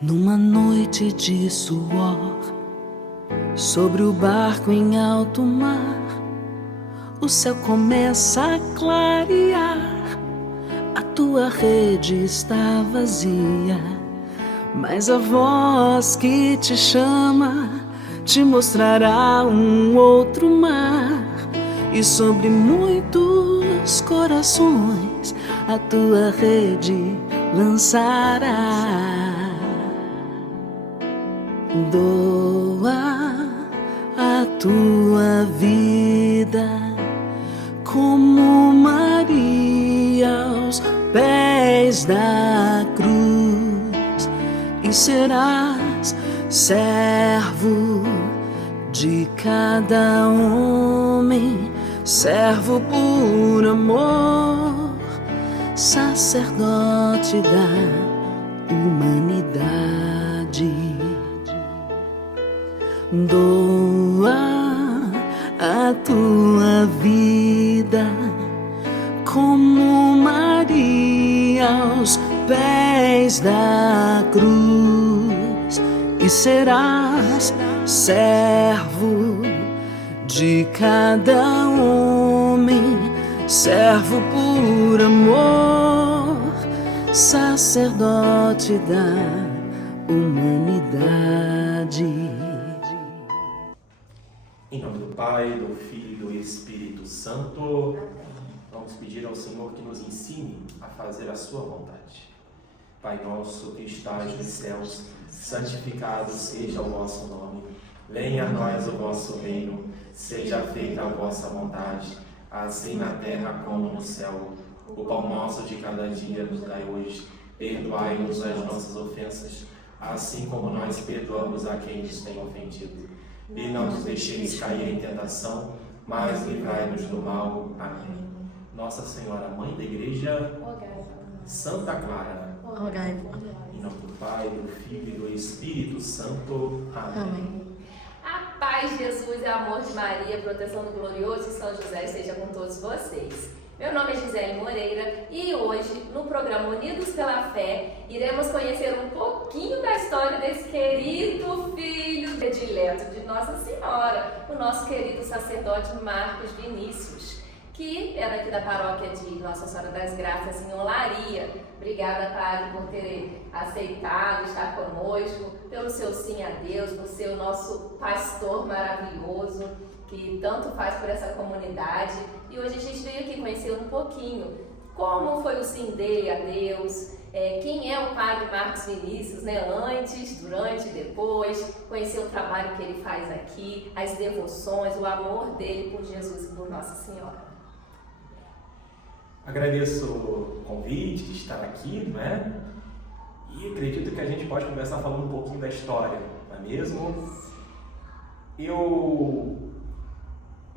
Numa noite de suor, sobre o barco em alto mar, o céu começa a clarear. A tua rede está vazia, mas a voz que te chama te mostrará um outro mar. E sobre muitos corações a tua rede lançará. Doa a tua vida como Maria aos pés da cruz, e serás servo de cada homem, servo por amor, sacerdote da humanidade. Doa a tua vida como Maria aos pés da cruz, e serás servo de cada homem, servo por amor, sacerdote da humanidade. Em nome do Pai, do Filho e do Espírito Santo, vamos pedir ao Senhor que nos ensine a fazer a sua vontade. Pai nosso que estás nos céus, santificado seja o vosso nome. Venha a nós o vosso reino, seja feita a vossa vontade, assim na terra como no céu. O pão nosso de cada dia nos dai hoje. Perdoai-nos as nossas ofensas, assim como nós perdoamos a quem nos tem ofendido. E não nos deixeis cair em tentação, mas livrai-nos do mal. Amém. Nossa Senhora, Mãe da Igreja, Santa Clara, em nome do Pai, do Filho e do Espírito Santo. Amém. A paz de Jesus e o amor de Maria, proteção do glorioso São José esteja com todos vocês. Meu nome é Gisele Moreira e hoje, no programa Unidos pela Fé, iremos conhecer um pouquinho da história desse querido filho predileto de Nossa Senhora, o nosso querido sacerdote Marcos Vinícius, que é daqui da paróquia de Nossa Senhora das Graças, em Olaria. Obrigada, Padre, por ter aceitado estar conosco, pelo seu sim a Deus, por ser o nosso pastor maravilhoso, que tanto faz por essa comunidade. E hoje a gente veio aqui conhecer um pouquinho como foi o sim dele a Deus, quem é o Padre Marcos Vinícius, né? Antes, durante e depois, conhecer o trabalho que ele faz aqui, as devoções, o amor dele por Jesus e por Nossa Senhora. Agradeço o convite de estar aqui, não é? E acredito que a gente pode começar falando um pouquinho da história, não é mesmo? Eu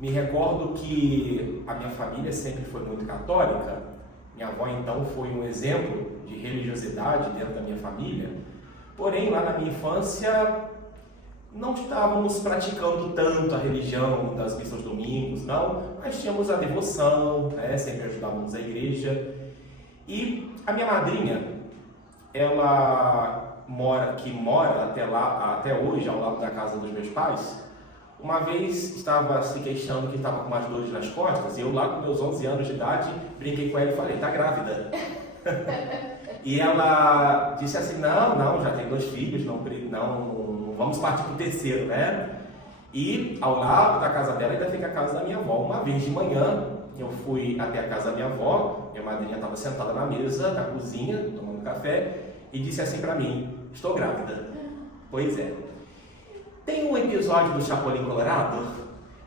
me recordo que a minha família sempre foi muito católica. Minha avó, então, foi um exemplo de religiosidade dentro da minha família. Porém, lá na minha infância, não estávamos praticando tanto a religião das missas aos domingos, não. Mas tínhamos a devoção, né? Sempre ajudávamos a igreja. E a minha madrinha, ela mora até hoje, ao lado da casa dos meus pais. Uma vez estava se queixando que estava com umas dores nas costas, e eu lá com meus 11 anos de idade, brinquei com ela e falei, tá grávida? E ela disse assim, não, já tem 2 filhos, não vamos partir para o terceiro, né? E ao lado da casa dela ainda fica a casa da minha avó. Uma vez de manhã, eu fui até a casa da minha avó, minha madrinha estava sentada na mesa da cozinha, tomando café, e disse assim para mim, estou grávida. Pois é. Tem um episódio do Chapolin Colorado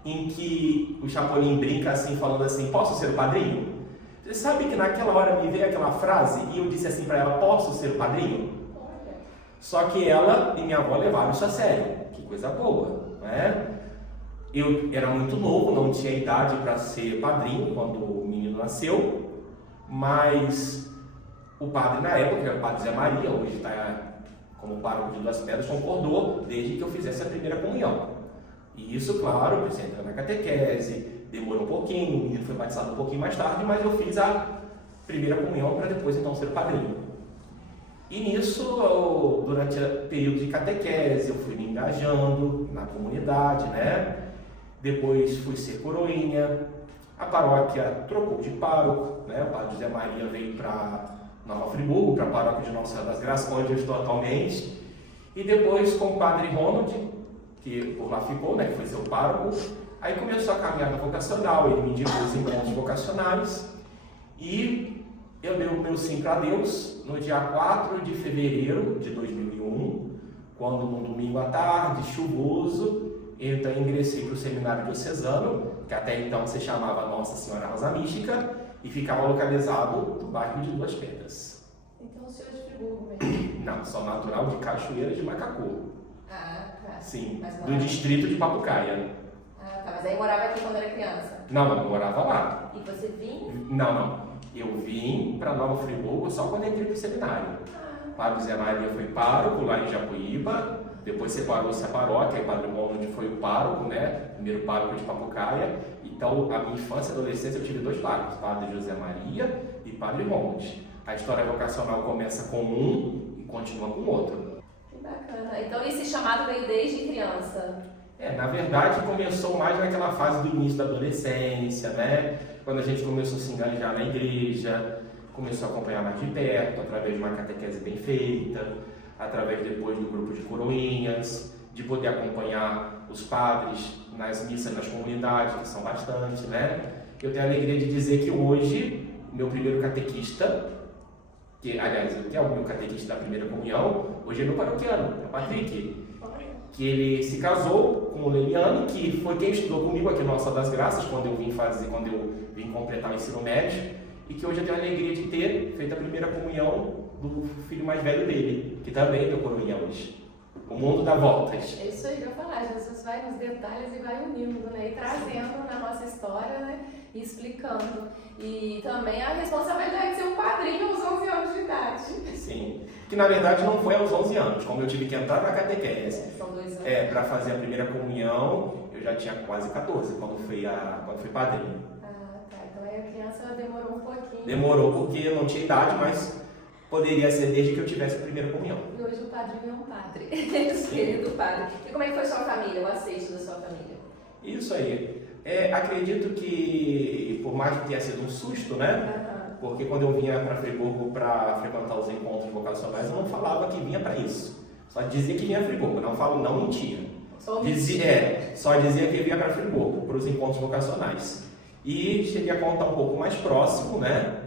em que o Chapolin brinca assim, falando assim, posso ser o padrinho? Você sabe que naquela hora me veio aquela frase e eu disse assim para ela, posso ser o padrinho? Só que ela e minha avó levaram isso a sério. Que coisa boa, né? Eu era muito novo, não tinha idade para ser padrinho quando o menino nasceu, mas o padre na época, que era o padre Zé Maria, hoje está como pároco de Duas Pedras, concordou desde que eu fizesse a primeira comunhão. E isso, claro, eu precisei entrar na catequese, demorou um pouquinho, o menino foi batizado um pouquinho mais tarde, mas eu fiz a primeira comunhão para depois então ser padrinho. E nisso, durante o período de catequese, eu fui me engajando na comunidade, né? Depois fui ser coroinha, a paróquia trocou de pároco, né? O padre José Maria veio para Nova Friburgo, para a paróquia de Nossa Senhora das Graças, onde eu estou atualmente. E depois com o padre Ronald, que por lá ficou, né? Que foi seu pároco. Aí começou a caminhada vocacional, ele me indicou os encontros vocacionais e eu dei o meu sim para Deus no dia 4 de fevereiro de 2001, quando num domingo à tarde, chuvoso, então ingressei para o seminário diocesano, que até então se chamava Nossa Senhora Rosa Mística, e ficava localizado no bairro de Duas Pedras. Então o senhor é de Friburgo mesmo? Não, sou natural de Cachoeira de Macacu. Ah, tá. Sim, Mas do distrito de Papucaia. Ah, tá. Mas aí morava aqui quando era criança? Não, eu morava lá. E você vinha? Não. Eu vim para Nova Friburgo só quando entrei para o seminário. O padre Zé Maria foi pároco lá em Japuíba, depois separou-se a paróquia, o padre Ronald foi o pároco, né? Primeiro pároco de Papucaia. Então, a minha infância e adolescência eu tive dois párocos, padre José Maria e padre Ronald. A história vocacional começa com um e continua com o outro. Que bacana. Então, esse chamado veio desde criança? Na verdade, começou mais naquela fase do início da adolescência, né? Quando a gente começou a se engajar na igreja, começou a acompanhar mais de perto, através de uma catequese bem feita, através depois do grupo de coroinhas, de poder acompanhar os padres nas missas nas comunidades, que são bastante, né? Eu tenho a alegria de dizer que hoje, o meu primeiro catequista, que é o meu catequista da primeira comunhão, hoje é meu paroquiano, é o Patrick, que ele se casou com o Leliane, que foi quem estudou comigo aqui no Nossa das Graças, quando eu vim completar o ensino médio, e que hoje eu tenho a alegria de ter feito a primeira comunhão do filho mais velho dele, que também é meu coroinha hoje. O mundo dá voltas. É isso aí que eu ia falar, Jesus vai nos detalhes e vai unindo, né? E trazendo na nossa história, né? E explicando. E também a responsabilidade de ser um padrinho aos 11 anos de idade. Sim, que na verdade não foi aos 11 anos, como eu tive que entrar na catequese. São 2 anos. Para fazer a primeira comunhão, eu já tinha quase 14, quando fui padrinho. Ah, tá. Então aí a criança demorou um pouquinho. Demorou porque eu não tinha idade, mas poderia ser desde que eu tivesse a primeira comunhão. E hoje o padrinho é um padre, querido padre. E como é que foi sua família, o aceite da sua família? Isso aí. Acredito que, por mais que tenha sido um susto, né? Porque quando eu vinha para Friburgo para frequentar os encontros vocacionais, eu não falava que vinha para isso. Só dizia que vinha a Friburgo, não mentia. Só dizia que vinha para Friburgo, para os encontros vocacionais. E cheguei a contar um pouco mais próximo, né?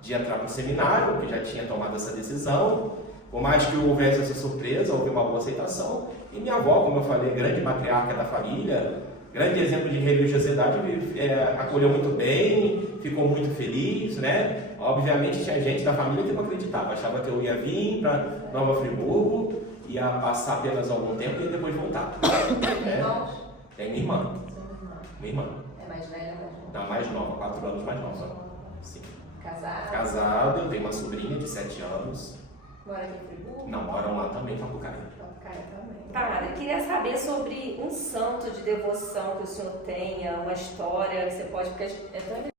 De entrar para o seminário, que já tinha tomado essa decisão. Por mais que houvesse essa surpresa, houve uma boa aceitação. E minha avó, como eu falei, grande matriarca da família, grande exemplo de religiosidade, acolheu muito bem, ficou muito feliz, né? Obviamente tinha gente da família que não acreditava, achava que eu ia vir para Nova Friburgo, ia passar apenas algum tempo e depois voltar. Tem minha irmã. Minha irmã. É mais velha ou mais nova? Não, mais nova, 4 anos mais nova. Sim. Casada, eu tenho uma sobrinha de 7 anos. Mora aqui em Friburgo? Não, moram lá também, em Papucaia. Papucaia também. Padre, queria saber sobre um santo de devoção que o senhor tenha, uma história que você pode, porque é tão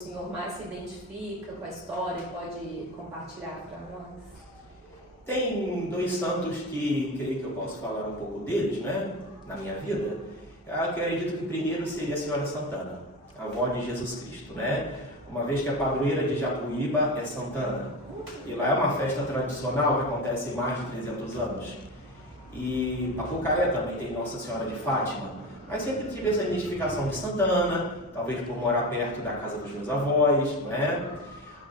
o senhor mais se identifica com a história e pode compartilhar para nós? Tem 2 santos que creio que eu posso falar um pouco deles, né, na minha vida. Eu acredito que primeiro seria a Senhora Santana, a avó de Jesus Cristo, né? Uma vez que a padroeira de Japuíba é Santana. E lá é uma festa tradicional que acontece há mais de 300 anos. E Papucaia também tem Nossa Senhora de Fátima. Mas sempre tive essa identificação de Santana, talvez por morar perto da casa dos meus avós, né?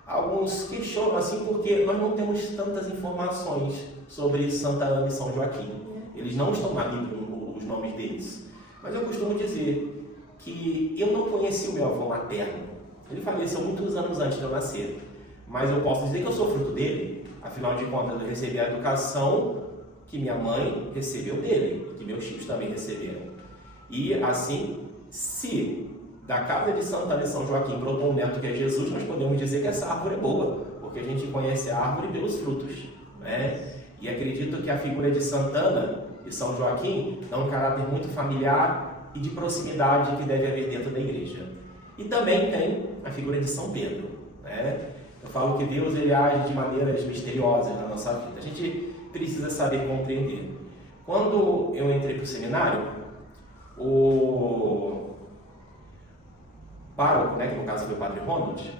Alguns questionam assim porque nós não temos tantas informações sobre Santa Ana e São Joaquim. Eles não estão na Bíblia, os nomes deles. Mas eu costumo dizer que eu não conheci o meu avô materno. Ele faleceu muitos anos antes de eu nascer. Mas eu posso dizer que eu sou fruto dele. Afinal de contas, eu recebi a educação que minha mãe recebeu dele, que meus tios também receberam. E assim, se da casa de Santana e São Joaquim brotou um neto que é Jesus, nós podemos dizer que essa árvore é boa, porque a gente conhece a árvore pelos frutos, né? E acredito que a figura de Santana e São Joaquim dá um caráter muito familiar e de proximidade que deve haver dentro da igreja. E também tem a figura de São Pedro, né? Eu falo que Deus ele age de maneiras misteriosas na nossa vida. A gente precisa saber compreender. Quando eu entrei para o seminário, o pároco, né, que no caso foi o Padre Ronald,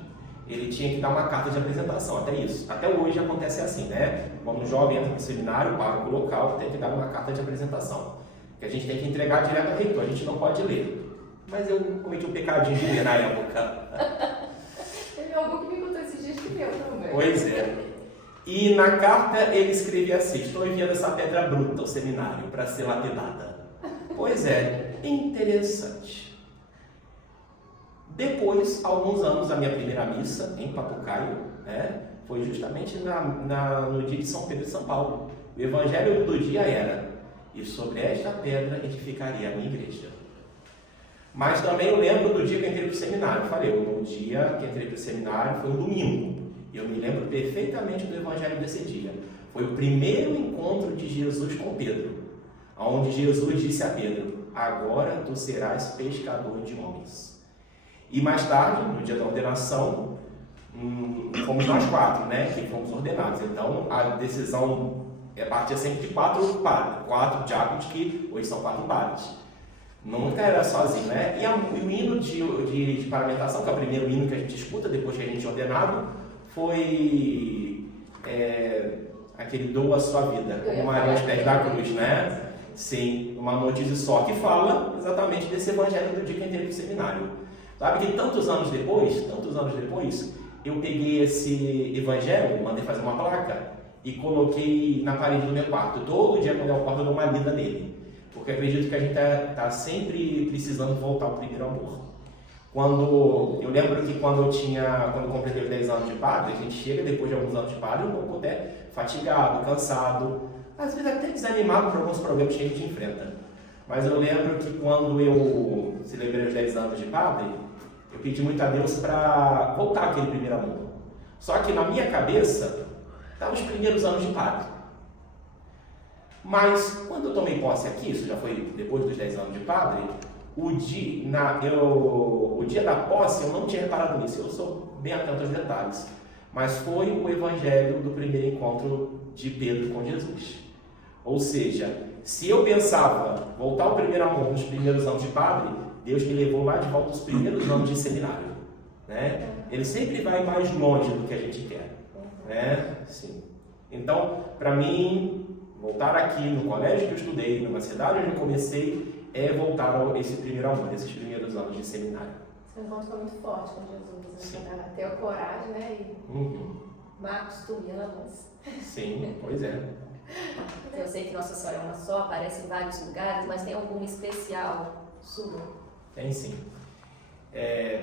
ele tinha que dar uma carta de apresentação, até isso. Até hoje acontece assim, né? Quando um jovem entra no seminário, o pároco local tem que dar uma carta de apresentação, que a gente tem que entregar direto ao reitor, a gente não pode ler. Mas eu cometi um pecadinho de ler na época. Teve algo que me contou esses dias que meu também. Pois é. E na carta ele escrevia assim: estou enviando essa pedra bruta ao seminário para ser lapidada. Pois é, interessante. Depois, alguns anos, a minha primeira missa em Papucaio, né, foi justamente no dia de São Pedro e São Paulo. O evangelho do dia era: e sobre esta pedra edificaria a minha igreja. Mas também eu lembro do dia que eu entrei para o seminário. Eu falei, o dia que entrei para o seminário foi um domingo. E eu me lembro perfeitamente do evangelho desse dia. Foi o primeiro encontro de Jesus com Pedro, onde Jesus disse a Pedro: agora tu serás pescador de homens. E mais tarde, no dia da ordenação, fomos nós 4, né, que fomos ordenados. Então a decisão partia sempre de 4 diáconos, que hoje são 4 padres. Nunca era sozinho, né? E o hino de paramentação, que é o primeiro hino que a gente escuta depois que a gente é ordenado, foi aquele doa a sua vida, como Maria aos pés da cruz, né? Sim, uma notícia só, que fala exatamente desse evangelho do dia que eu entrei no seminário. Sabe que tantos anos depois, eu peguei esse evangelho, mandei fazer uma placa e coloquei na parede do meu quarto. Todo dia quando eu acordo eu dou uma lida nele. Porque eu acredito que a gente está sempre precisando voltar ao primeiro amor. Eu lembro que quando eu completei os 10 anos de padre, a gente chega depois de alguns anos de padre um pouco até fatigado, cansado, às vezes até desanimado por alguns problemas que a gente enfrenta. Mas eu lembro que quando eu celebrei os 10 anos de padre, eu pedi muito a Deus para voltar àquele primeiro amor. Só que na minha cabeça, estavam os primeiros anos de padre. Mas, quando eu tomei posse aqui, isso já foi depois dos 10 anos de padre, o dia da posse eu não tinha reparado nisso, eu sou bem atento aos detalhes. Mas foi o evangelho do primeiro encontro de Pedro com Jesus. Ou seja, se eu pensava voltar ao primeiro amor nos primeiros anos de padre, Deus me levou lá de volta aos primeiros anos de seminário. Né? Ele sempre vai mais longe do que a gente quer. Né? Sim. Então, para mim, voltar aqui no colégio que eu estudei, numa cidade onde eu comecei, é voltar a esse primeiro amor, esses primeiros anos de seminário. Seu encontro foi muito forte com Jesus, né? Até a coragem, né? E Marcos, tu me amas. Sim, pois é. Eu sei que Nossa Senhora é uma só, aparece em vários lugares, mas tem alguma especial sua? Tem sim.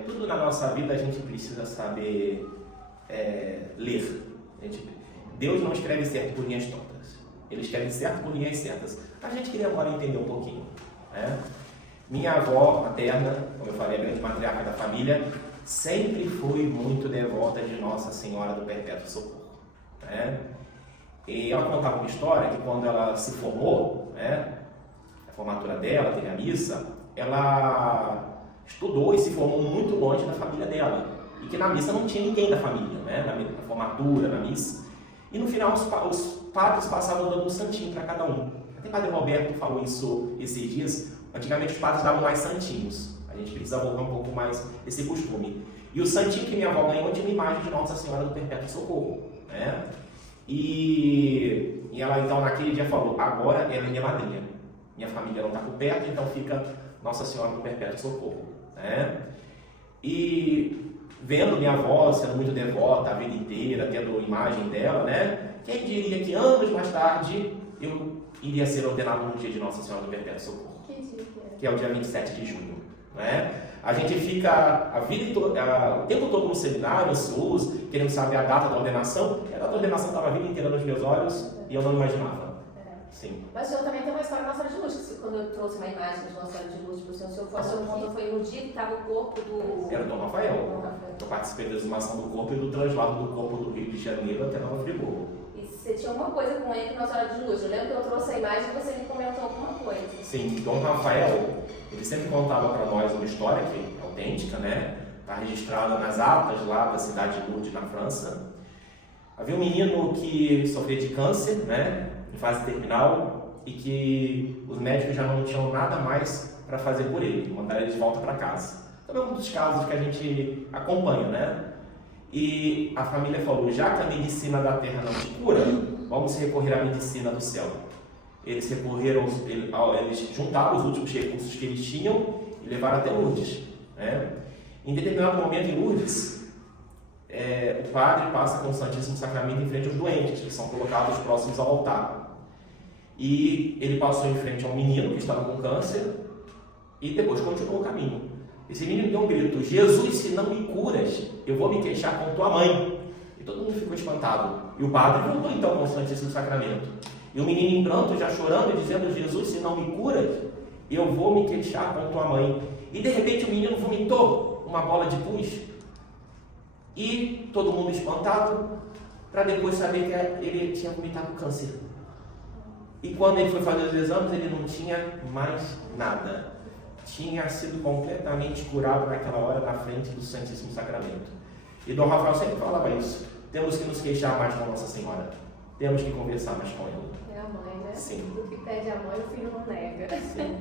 Tudo na nossa vida a gente precisa saber ler. Deus não escreve certo por linhas tortas. Ele escreve certo por linhas certas. A gente queria agora entender um pouquinho. Né? Minha avó materna, como eu falei, a grande matriarca da família, sempre foi muito devota de Nossa Senhora do Perpétuo Socorro. Né? E ela contava uma história que quando ela se formou, né, a formatura dela, teve a missa, ela estudou e se formou muito longe da família dela. E que na missa não tinha ninguém da família, né? Na formatura, na missa. E no final os padres passavam dando um santinho para cada um. Até o Padre Roberto falou isso esses dias. Antigamente os padres davam mais santinhos. A gente precisa voltar um pouco mais esse costume. E o santinho que minha avó ganhou tinha uma imagem de Nossa Senhora do Perpétuo Socorro. Né? E ela então naquele dia falou: agora ela é minha madrinha. Minha família não está por perto, então fica Nossa Senhora do Perpétuo Socorro. Né? E vendo minha avó sendo muito devota a vida inteira, tendo a imagem dela, né? Quem diria que anos mais tarde eu iria ser ordenado no dia de Nossa Senhora do Perpétuo Socorro? Que dia que é o dia 27 de junho. Né? A gente fica o tempo todo no seminário, ansioso, querendo saber a data da ordenação, e a data da ordenação estava a vida inteira nos meus olhos e eu não imaginava. Sim. Mas o senhor também tem uma história da Nossa Senhora de Lourdes, quando eu trouxe uma imagem de Nossa Senhora de Lourdes para o senhor contou foi no dia que estava o corpo do... Era o Dom Rafael. Eu participei da exumação do corpo e do translado do corpo do Rio de Janeiro até Nova Friburgo. E você tinha uma coisa com ele com Nossa Senhora de Lourdes. Eu lembro que eu trouxe a imagem e você me comentou alguma coisa. Sim, Dom Rafael, ele sempre contava para nós uma história que é autêntica, né? está registrada nas atas lá da cidade de Lourdes, na França. Havia um menino que sofria de câncer, né, em fase terminal, e que os médicos já não tinham nada mais para fazer por ele, mandaram ele de volta para casa. Também é um dos casos que a gente acompanha, né? E a família falou, já que a medicina da terra não te cura, vamos recorrer à medicina do céu. Eles recorreram, eles juntaram os últimos recursos que eles tinham e levaram até Lourdes, né? Em determinado momento em Lourdes, o padre passa com o Santíssimo Sacramento em frente aos doentes, que são colocados próximos ao altar. E ele passou em frente a um menino que estava com câncer e depois continuou o caminho. Esse menino deu um grito, Jesus, se não me curas, eu vou me queixar com tua mãe. E todo mundo ficou espantado. E o padre voltou então com o Santíssimo Sacramento. E o menino em pranto, já chorando, dizendo, Jesus, se não me curas, eu vou me queixar com tua mãe. E de repente o menino vomitou uma bola de pus. E todo mundo espantado, para depois saber que ele tinha vomitado câncer. E quando ele foi fazer os exames, ele não tinha mais nada. Tinha sido completamente curado naquela hora na frente do Santíssimo Sacramento. E Dom Rafael sempre falava isso. Temos que nos queixar mais com Nossa Senhora. Temos que conversar mais com ela. É a mãe, né? Sim. Do que pede a mãe, o filho não nega. Sim.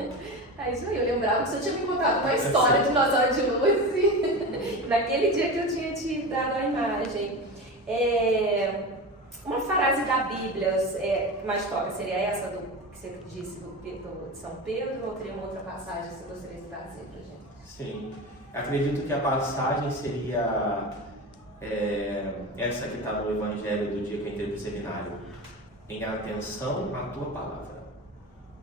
É isso aí, eu lembrava que você tinha me contado uma história de Nossa Senhora de Luz. Naquele dia que eu tinha te dado a imagem. Uma frase da Bíblia, mais top, seria essa que você disse de São Pedro, ou teria uma outra passagem que você gostaria de trazer pra gente? Sim. Acredito que a passagem seria essa que está no Evangelho do dia que eu entrei para o seminário. Em atenção à tua palavra.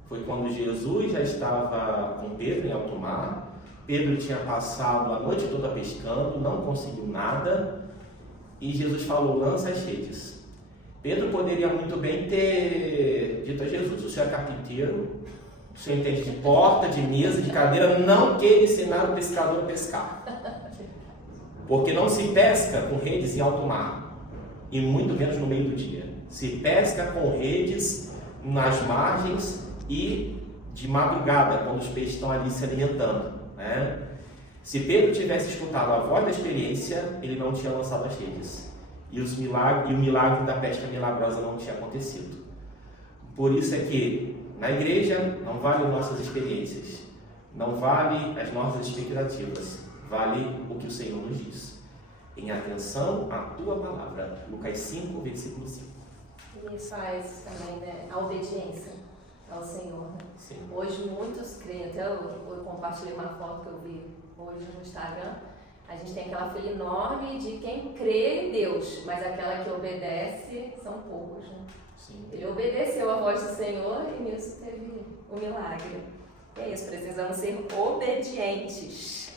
Foi quando Jesus já estava com Pedro em alto mar. Pedro tinha passado a noite toda pescando, não conseguiu nada. E Jesus falou, lança as redes. Pedro poderia muito bem ter dito a Jesus, o senhor é carpinteiro, o senhor entende de porta, de mesa, de cadeira, não queira ensinar o pescador a pescar. Porque não se pesca com redes em alto mar, e muito menos no meio do dia. Se pesca com redes nas margens e de madrugada, quando os peixes estão ali se alimentando, né? Se Pedro tivesse escutado a voz da experiência, ele não tinha lançado as redes. E o milagre da pesca milagrosa não tinha acontecido. Por isso é que na igreja não vale nossas experiências, não vale as nossas expectativas, vale o que o Senhor nos diz. Em atenção à tua palavra. Lucas 5, versículo 5. E faz também, né, a obediência ao Senhor. Né? Sim. Hoje muitos creem, até eu compartilhei uma foto que eu vi hoje no Instagram. A gente tem aquela fila enorme de quem crê em Deus, mas aquela que obedece são poucos, né? Sim. Ele obedeceu a voz do Senhor e nisso teve o milagre. E é isso, precisamos ser obedientes.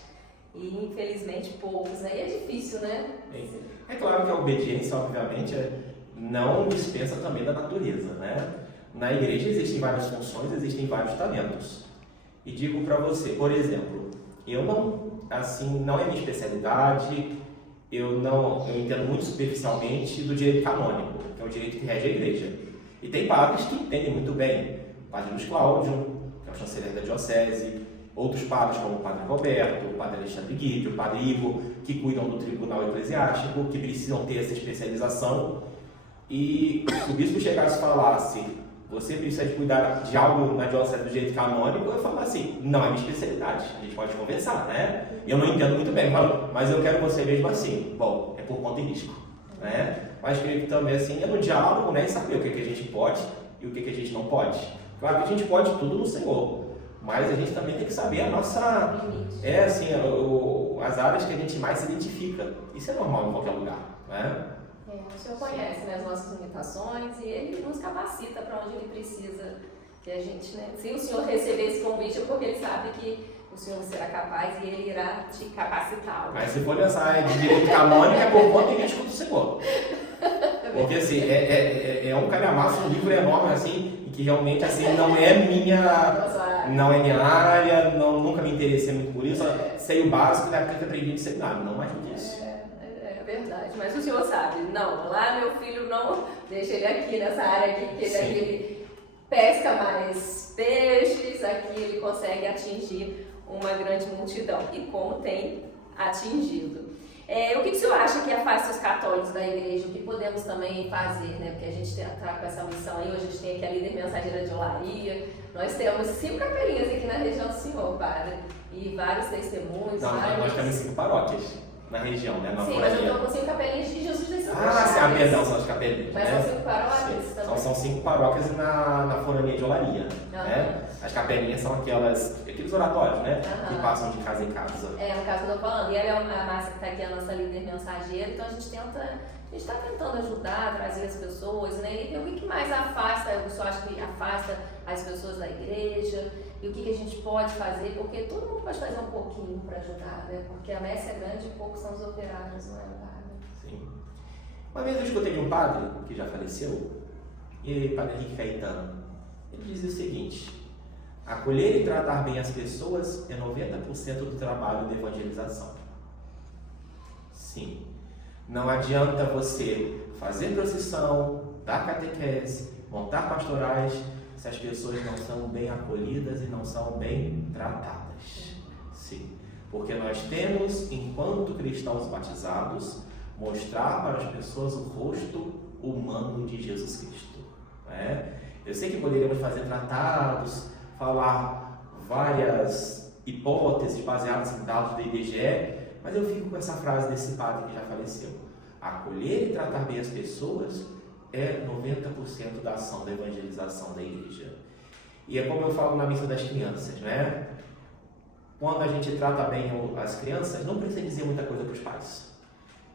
E infelizmente poucos, né? E é difícil, né? É claro que a obediência, obviamente, não dispensa também da natureza, né? Na igreja existem várias funções, existem vários talentos. E digo para você, por exemplo, eu não é minha especialidade, eu entendo muito superficialmente do direito canônico, que é o direito que rege a igreja. E tem padres que entendem muito bem, o padre Luiz Cláudio, que é o chanceler da diocese, outros padres como o padre Roberto, o padre Alexandre Guide, o padre Igor, que cuidam do tribunal eclesiástico, que precisam ter essa especialização. E se o bispo chegasse e falasse, você precisa de cuidar de algo na diocese do direito canônico, eu falo assim, não é minha especialidade, a gente pode conversar, né? Eu não entendo muito bem, mas eu quero você mesmo assim. Bom, é por conta e risco, né? Mas creio que também assim, é no diálogo, né? E saber o que a gente pode e o que a gente não pode. Claro que a gente pode tudo no Senhor, mas a gente também tem que saber a nossa... as áreas que a gente mais se identifica. Isso é normal em qualquer lugar, né? O Senhor conhece, né, as nossas limitações e Ele nos capacita para onde Ele precisa que a gente, né? Se o Senhor receber esse convite é porque Ele sabe que o Senhor será capaz e Ele irá te capacitar. Mas se for pensar de direito canônico, é por conta e risco do Senhor. Porque assim, é um calhamaço, um livro enorme assim, e que realmente assim, não é minha área, nunca me interessei muito por isso, sei o básico da época que aprendi no seminário, não mais do que isso. É verdade, mas o Senhor sabe, não, lá meu filho não, deixa ele aqui nessa área aqui, porque daí ele pesca mais peixes, aqui ele consegue atingir uma grande multidão. E como tem atingido. O que o senhor acha que afasta os católicos da igreja? O que podemos também fazer, né? Porque a gente está com essa missão aí, hoje a gente tem aqui a líder mensageira de Olaria, nós temos 5 capelinhas aqui na região do senhor, padre, e vários testemunhos. Não, nós temos 5 paróquias na região, né? Sim, mas eu estou com 5 capelinhas de Jesus desceu perdão, são as capelinhas. Mas né? são 5 paróquias também. São 5 paróquias na forania de Olaria. Né? As capelinhas são aqueles oratórios, né? Que passam de casa em casa. No caso que eu tô falando. E ela é a Márcia que está aqui, a nossa líder mensageira, então a gente está tentando ajudar, trazer as pessoas, né? E o que mais afasta, eu só acho que afasta as pessoas da igreja, e o que a gente pode fazer, porque todo mundo pode fazer um pouquinho para ajudar, né? Porque a messe é grande e poucos são os operários, não é, padre? Sim. Uma vez eu escutei de um padre, que já faleceu, e padre Henrique Caetano, ele dizia o seguinte: acolher e tratar bem as pessoas é 90% do trabalho de evangelização. Sim. Não adianta você fazer procissão, dar catequese, montar pastorais, se as pessoas não são bem acolhidas e não são bem tratadas. Sim. Porque nós temos, enquanto cristãos batizados, mostrar para as pessoas o rosto humano de Jesus Cristo. Né? Eu sei que poderíamos fazer tratados, falar várias hipóteses baseadas em dados do IBGE, mas eu fico com essa frase desse padre que já faleceu: acolher e tratar bem as pessoas é 90% da ação da evangelização da igreja. E é como eu falo na missa das crianças, né? Quando a gente trata bem as crianças, não precisa dizer muita coisa para os pais.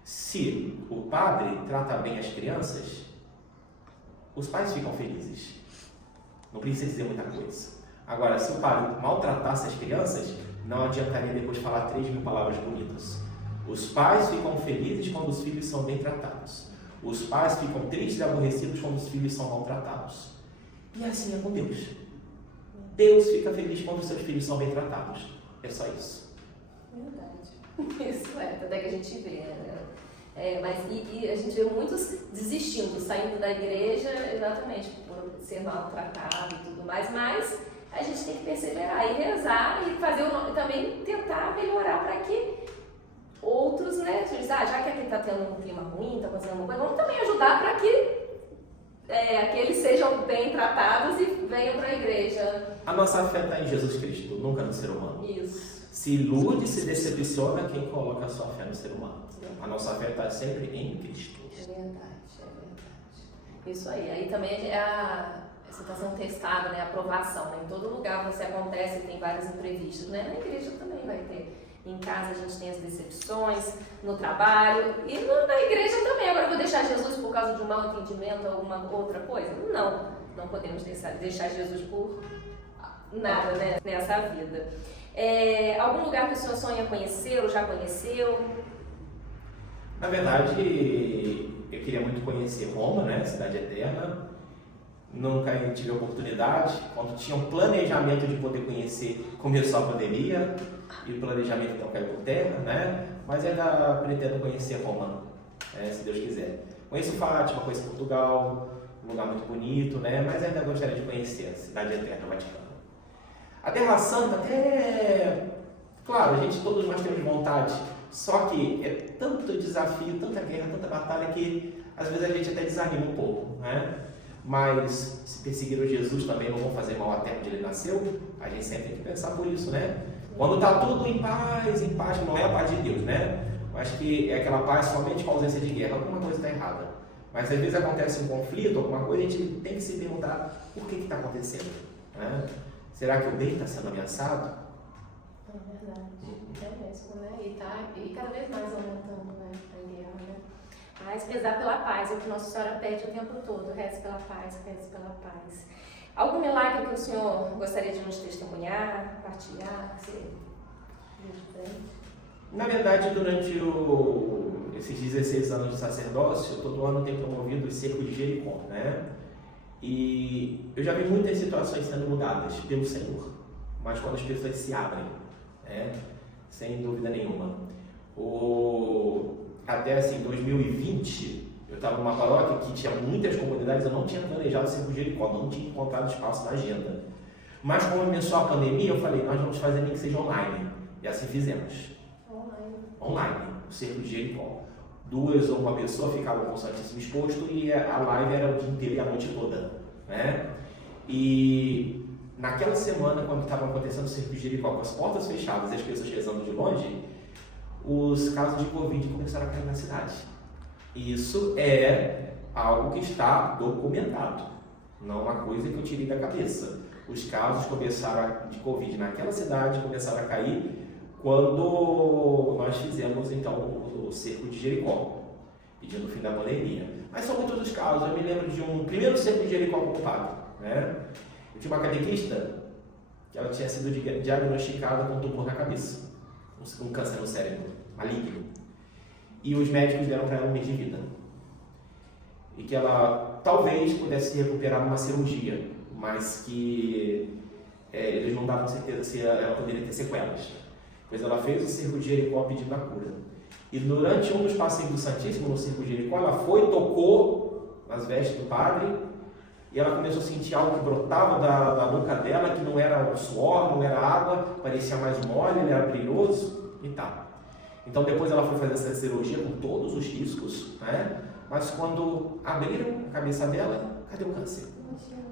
Se o padre trata bem as crianças, os pais ficam felizes. Não precisa dizer muita coisa. Agora, se o padre maltratasse as crianças, não adiantaria depois falar 3.000 palavras bonitas. Os pais ficam felizes quando os filhos são bem tratados. Os pais ficam tristes e aborrecidos quando os filhos são maltratados. E assim é com Deus. Deus fica feliz quando os seus filhos são bem tratados. É só isso. Verdade. Isso até que a gente vê, né? Mas a gente vê muitos desistindo, saindo da igreja exatamente por ser maltratado e tudo mais, mas a gente tem que perseverar e rezar e fazer também tentar melhorar para que outros, né, já que aqui está tendo um clima ruim, está acontecendo alguma coisa, vamos também ajudar para que aqueles sejam bem tratados e venham para a igreja. A nossa fé está em Jesus Cristo, nunca no ser humano. Isso. Se ilude, se decepciona quem coloca a sua fé no ser humano. A nossa fé está sempre em Cristo. É verdade. Isso aí. Aí também você está sendo testado, né? A aprovação, né? Em todo lugar você acontece, tem vários imprevistos, né? Na igreja também vai ter. Em casa a gente tem as decepções, no trabalho e na igreja também. Agora eu vou deixar Jesus por causa de um mau entendimento ou alguma outra coisa? Não podemos deixar Jesus por nada, né? Nessa vida. Algum lugar que o senhor sonha conhecer ou já conheceu? Na verdade, eu queria muito conhecer Roma, né? Cidade Eterna. Nunca tive a oportunidade. Quando tinha um planejamento de poder conhecer, começou a pandemia e o planejamento então caiu por terra, né? Mas ainda pretendo conhecer Roma, se Deus quiser. Conheço Fátima, conheço Portugal, um lugar muito bonito, né? Mas ainda gostaria de conhecer a Cidade Eterna, Vaticano. A Terra Santa claro, todos nós temos vontade, só que é tanto desafio, tanta guerra, tanta batalha que às vezes a gente até desanima um pouco, né? Mas se perseguiram Jesus também não vão fazer mal à terra onde ele nasceu, a gente sempre tem que pensar por isso, né? Quando está tudo em paz, não é a paz de Deus, né? Mas que é aquela paz somente com a ausência de guerra, alguma coisa está errada. Mas às vezes acontece um conflito, alguma coisa, a gente tem que se perguntar por que está acontecendo, né? Será que o bem está sendo ameaçado? É verdade, é mesmo, né? E cada vez mais aumentando, né, a guerra, né? Mas prezar pela paz, é o que Nossa Senhora pede o tempo todo, reze pela paz, reze pela paz. Algum milagre que o senhor gostaria de nos testemunhar, partilhar? Na verdade, durante esses 16 anos de sacerdócio, todo ano tem promovido os cercos de Jericó, né? E eu já vi muitas situações sendo mudadas pelo Senhor, mas quando as pessoas se abrem, né? Sem dúvida nenhuma. Até assim, 2020, eu estava numa paróquia que tinha muitas comunidades, eu não tinha planejado o cerco de Jericó, não tinha encontrado espaço na agenda. Mas como começou a pandemia, eu falei, nós vamos fazer nem que seja online. E assim fizemos. Online. Online, o cerco de Jericó. 2 ou 1 pessoa ficavam com o Santíssimo exposto e a live era o dia inteiro e a noite toda, né? E naquela semana, quando estava acontecendo o cerco de Jericó, com as portas fechadas e as pessoas rezando de longe, os casos de Covid começaram a cair na cidade. Isso é algo que está documentado, não uma coisa que eu tirei da cabeça. Os casos de Covid naquela cidade começaram a cair quando nós fizemos então o cerco de Jericó, pedindo o fim da pandemia. Mas são muitos os casos. Eu me lembro de um primeiro cerco de Jericó com o padre, né? Eu tinha uma catequista que ela tinha sido diagnosticada com um tumor na cabeça, um câncer no cérebro, maligno. E os médicos deram para ela 1 mês de vida. E que ela talvez pudesse se recuperar numa cirurgia, mas que eles não davam certeza se ela poderia ter sequelas. Pois ela fez o cerco de Jericó pedindo a cura. E durante um dos passeios do Santíssimo no cerco de Jericó, ela tocou nas vestes do padre, e ela começou a sentir algo que brotava da boca dela, que não era o suor, não era água, parecia mais um óleo, ele era brilhoso, e tá. Então depois ela foi fazer essa cirurgia com todos os riscos, né? Mas quando abriram a cabeça dela, cadê o câncer?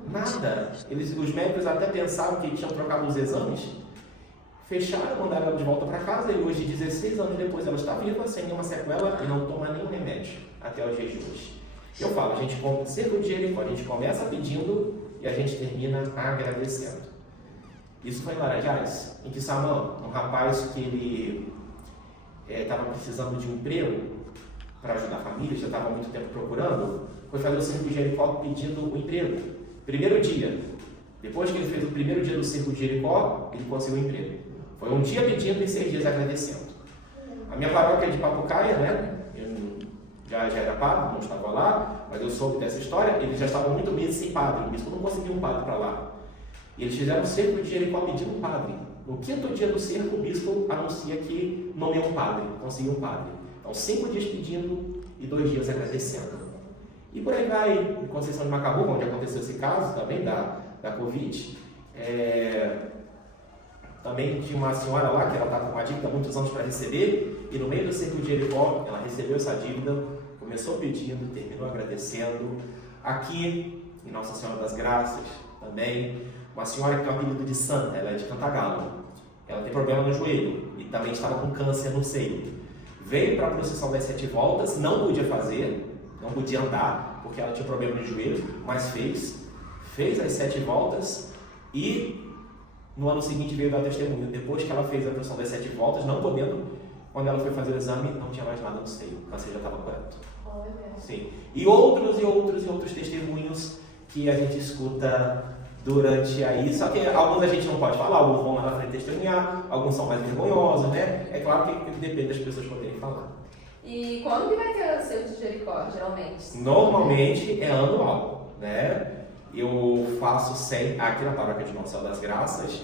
Nada. Os médicos até pensavam que tinham trocado os exames, fecharam, mandaram ela de volta para casa, e hoje, 16 anos depois, ela está viva, sem nenhuma sequela, e não toma nenhum remédio até os dias de hoje. Eu falo, a gente cerca o Jericó, a gente começa pedindo e a gente termina agradecendo. Isso foi em Laranjais, em Quissamã, um rapaz que ele estava precisando de um emprego para ajudar a família, já estava há muito tempo procurando, foi fazer o cerco de Jericó pedindo o emprego. Primeiro dia, depois que ele fez o primeiro dia do cerco de Jericó, ele conseguiu o emprego. Foi um dia pedindo e 6 dias agradecendo. A minha paróquia é de Papucaia, né? Eu já era padre, não estava lá, mas eu soube dessa história. Eles já estavam muito meses sem padre, o bispo não conseguiu um padre para lá. E eles fizeram o cerco de Jericó pedindo um padre. No 5º dia do cerco, o bispo anuncia que nomeou um padre, conseguiu um padre. Então, 5 dias pedindo e 2 dias agradecendo. E por aí vai, em Conceição de Macabu, onde aconteceu esse caso também da Covid. Também tinha uma senhora lá que ela estava com uma dívida há muitos anos para receber, e no meio do cerco de Jericó, ela recebeu essa dívida, começou pedindo, terminou agradecendo. Aqui, em Nossa Senhora das Graças, também, uma senhora que tem o apelido de Santa, ela é de Cantagalo. Ela tem problema no joelho e também estava com câncer no seio. Veio para a procissão das 7 voltas, não podia fazer, não podia andar, porque ela tinha problema no joelho, mas fez as 7 voltas e no ano seguinte veio dar testemunho. Depois que ela fez a procissão das 7 voltas, não podendo, quando ela foi fazer o exame, não tinha mais nada no seio, o câncer já estava curado. Sim. E outros testemunhos que a gente escuta durante aí, só que alguns a gente não pode falar, alguns vão lá na frente testemunhar, alguns são mais vergonhosos, né? É claro que depende das pessoas poderem falar. E quando que vai ter o cerco de Jericó, geralmente? Normalmente é anual, né? Eu faço sempre aqui na Paróquia de Nossa Senhora das Graças,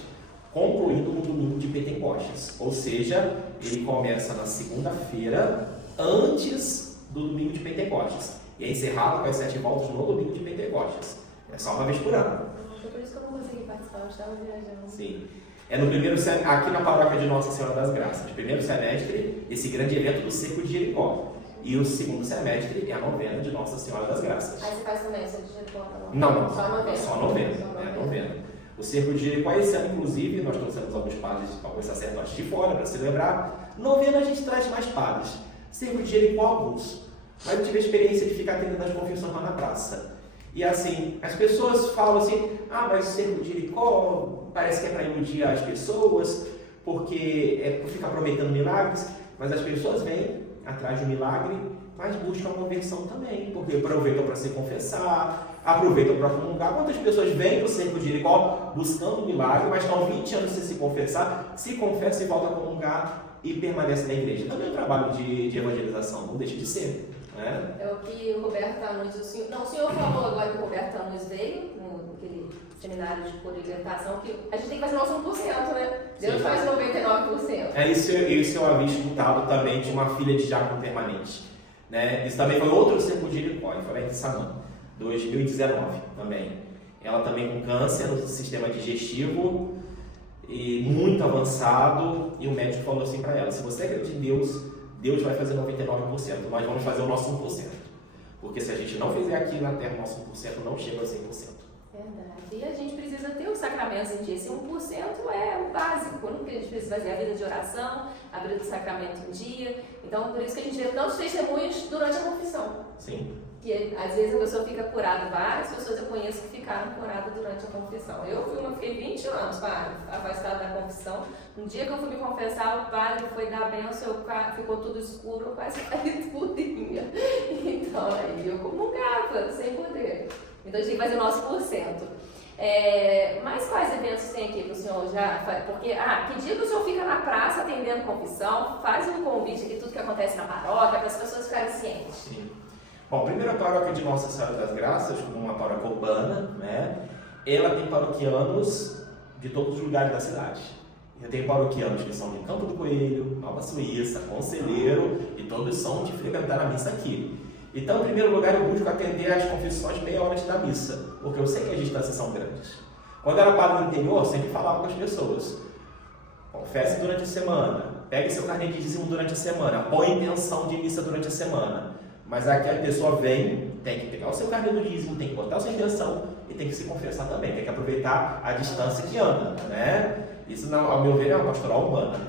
concluindo no domingo de Pentecostes. Ou seja, ele começa na segunda-feira, antes do domingo de Pentecostes. E é encerrado com as 7 voltas no domingo de Pentecostes. É só uma vez por ano. Por isso que eu não consegui participar, eu estava viajando. Sim. É no primeiro semestre, aqui na Paróquia de Nossa Senhora das Graças. Primeiro semestre, esse grande evento do cerco de Jericó. E o segundo semestre é a novena de Nossa Senhora das Graças. Aí você faz também o cerco de Jericó? Não. Só a novena? Só a novena. É a novena. O cerco de Jericó, esse ano, inclusive, nós trouxemos alguns padres, alguns sacerdotes de fora para celebrar. Novena a gente traz mais padres. Cerco de Jericó, alguns. Mas eu tive a experiência de ficar atendendo as confissões lá na praça. E assim, as pessoas falam assim, mas o cerco de Jericó parece que é para iludir as pessoas, porque é por ficar prometendo milagres, mas as pessoas vêm atrás do milagre, mas buscam a conversão também, porque aproveitam para se confessar, aproveitam para comungar. Quantas pessoas vêm para o cerco de Jericó buscando um milagre, mas estão 20 anos sem se confessar, se confessam e voltam a comungar e permanecem na igreja? Também é um trabalho de evangelização, não deixa de ser. É o que o Roberto Tanus, o senhor falou agora que o Roberto Tanus veio, naquele seminário de cura e libertação, que a gente tem que fazer nosso 1%, né? Deus Sim. faz 99%. Isso eu havia escutado também de uma filha de diácono permanente. Né? Isso também foi outro cerco de Jericó, foi lá em Quissamã, 2019 também. Ela também com câncer no sistema digestivo e muito avançado, e o médico falou assim para ela: se você acredita em Deus, Deus vai fazer 99%, nós vamos fazer o nosso 1%. Porque se a gente não fizer aqui na Terra o nosso 1%, não chega a 100%. Verdade. E a gente precisa ter os sacramentos em dia. Esse 1% é o básico, não que a gente precisa fazer a vida de oração, a vida do sacramento em dia. Então, por isso que a gente vê tantos testemunhos durante a confissão. Sim. Que às vezes a pessoa fica curada, várias pessoas eu conheço que ficaram curadas durante a confissão. Eu fiquei 20 anos, padre, afastada da confissão. No dia que eu fui me confessar, o padre foi dar benção, ficou tudo escuro, eu quase caí tudinha. Então aí eu comungava, sem poder. Então a gente tem que fazer o nosso %. Mas quais eventos tem aqui para o senhor já? Porque, que dia que o senhor fica na praça atendendo confissão, faz um convite aqui, tudo que acontece na paróquia, para as pessoas ficarem cientes. Sim. Bom, primeiro a paróquia de Nossa Senhora das Graças, como uma paróquia urbana, né? Ela tem paroquianos de todos os lugares da cidade. Eu tenho paroquianos que são de Campo do Coelho, Nova Suíça, Conselheiro, e todos são de frequentar a missa aqui. Então, em primeiro lugar, eu busco atender às confissões meia hora antes da missa, porque eu sei que as distâncias são grandes. Quando eu era padre no interior, eu sempre falava com as pessoas: confesse durante a semana, pegue seu carnê de dízimo durante a semana, põe intenção de missa durante a semana. Mas aqui a pessoa vem, tem que pegar o seu carnê do dízimo, tem que botar a sua intenção e tem que se confessar também, tem que aproveitar a distância que anda, né? Isso, ao meu ver, é uma pastoral humana.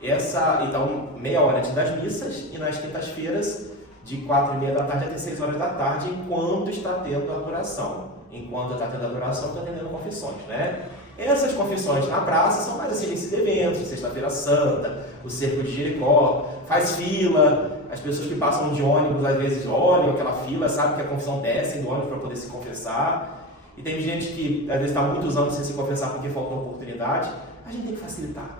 Então, meia hora antes das missas, e nas quintas-feiras, de 4h30 da tarde até 6 horas da tarde, enquanto está tendo a adoração. Enquanto está tendo a adoração, está atendendo confissões, né? Essas confissões na praça são mais assim, esses eventos, Sexta-feira Santa, o Cerco de Jericó, faz fila, as pessoas que passam de ônibus às vezes olham aquela fila, sabem que a confissão desce do ônibus para poder se confessar. E tem gente que às vezes está muitos anos sem se confessar porque faltou oportunidade. A gente tem que facilitar,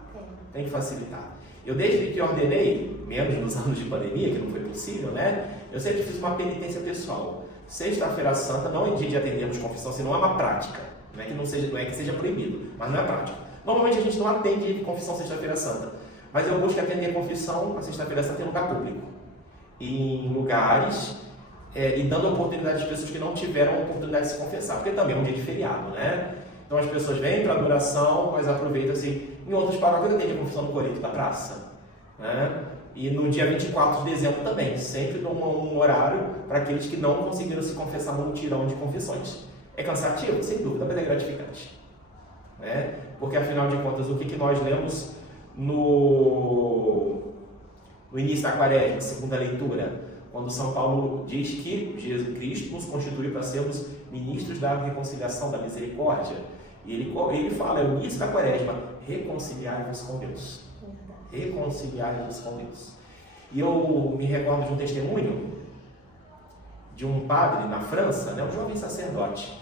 tem que facilitar. Eu desde que ordenei, menos nos anos de pandemia, que não foi possível, né? Eu sempre fiz uma penitência pessoal. Sexta-feira Santa não é dia de atendermos confissão, senão é uma prática. Não é que seja proibido, mas não é prática. Normalmente a gente não atende confissão Sexta-feira Santa, mas eu busco atender confissão na Sexta-feira Santa em lugar público. Em lugares, e dando oportunidade às pessoas que não tiveram a oportunidade de se confessar, porque também é um dia de feriado, né? Então as pessoas vêm para a adoração, mas aproveitam assim. Em outras paróquias eu tenho a confissão no Coreto da Praça, né? E no dia 24 de dezembro também, sempre dou um horário para aqueles que não conseguiram se confessar no tirão de confissões. É cansativo? Sem dúvida, mas é gratificante, né? Porque afinal de contas, o que nós lemos no início da Quaresma, segunda leitura, quando São Paulo diz que Jesus Cristo nos constituiu para sermos ministros da reconciliação, da misericórdia. E ele fala, no início da Quaresma, reconciliai-vos com Deus. Reconciliai-vos com Deus. E eu me recordo de um testemunho de um padre na França, né, um jovem sacerdote,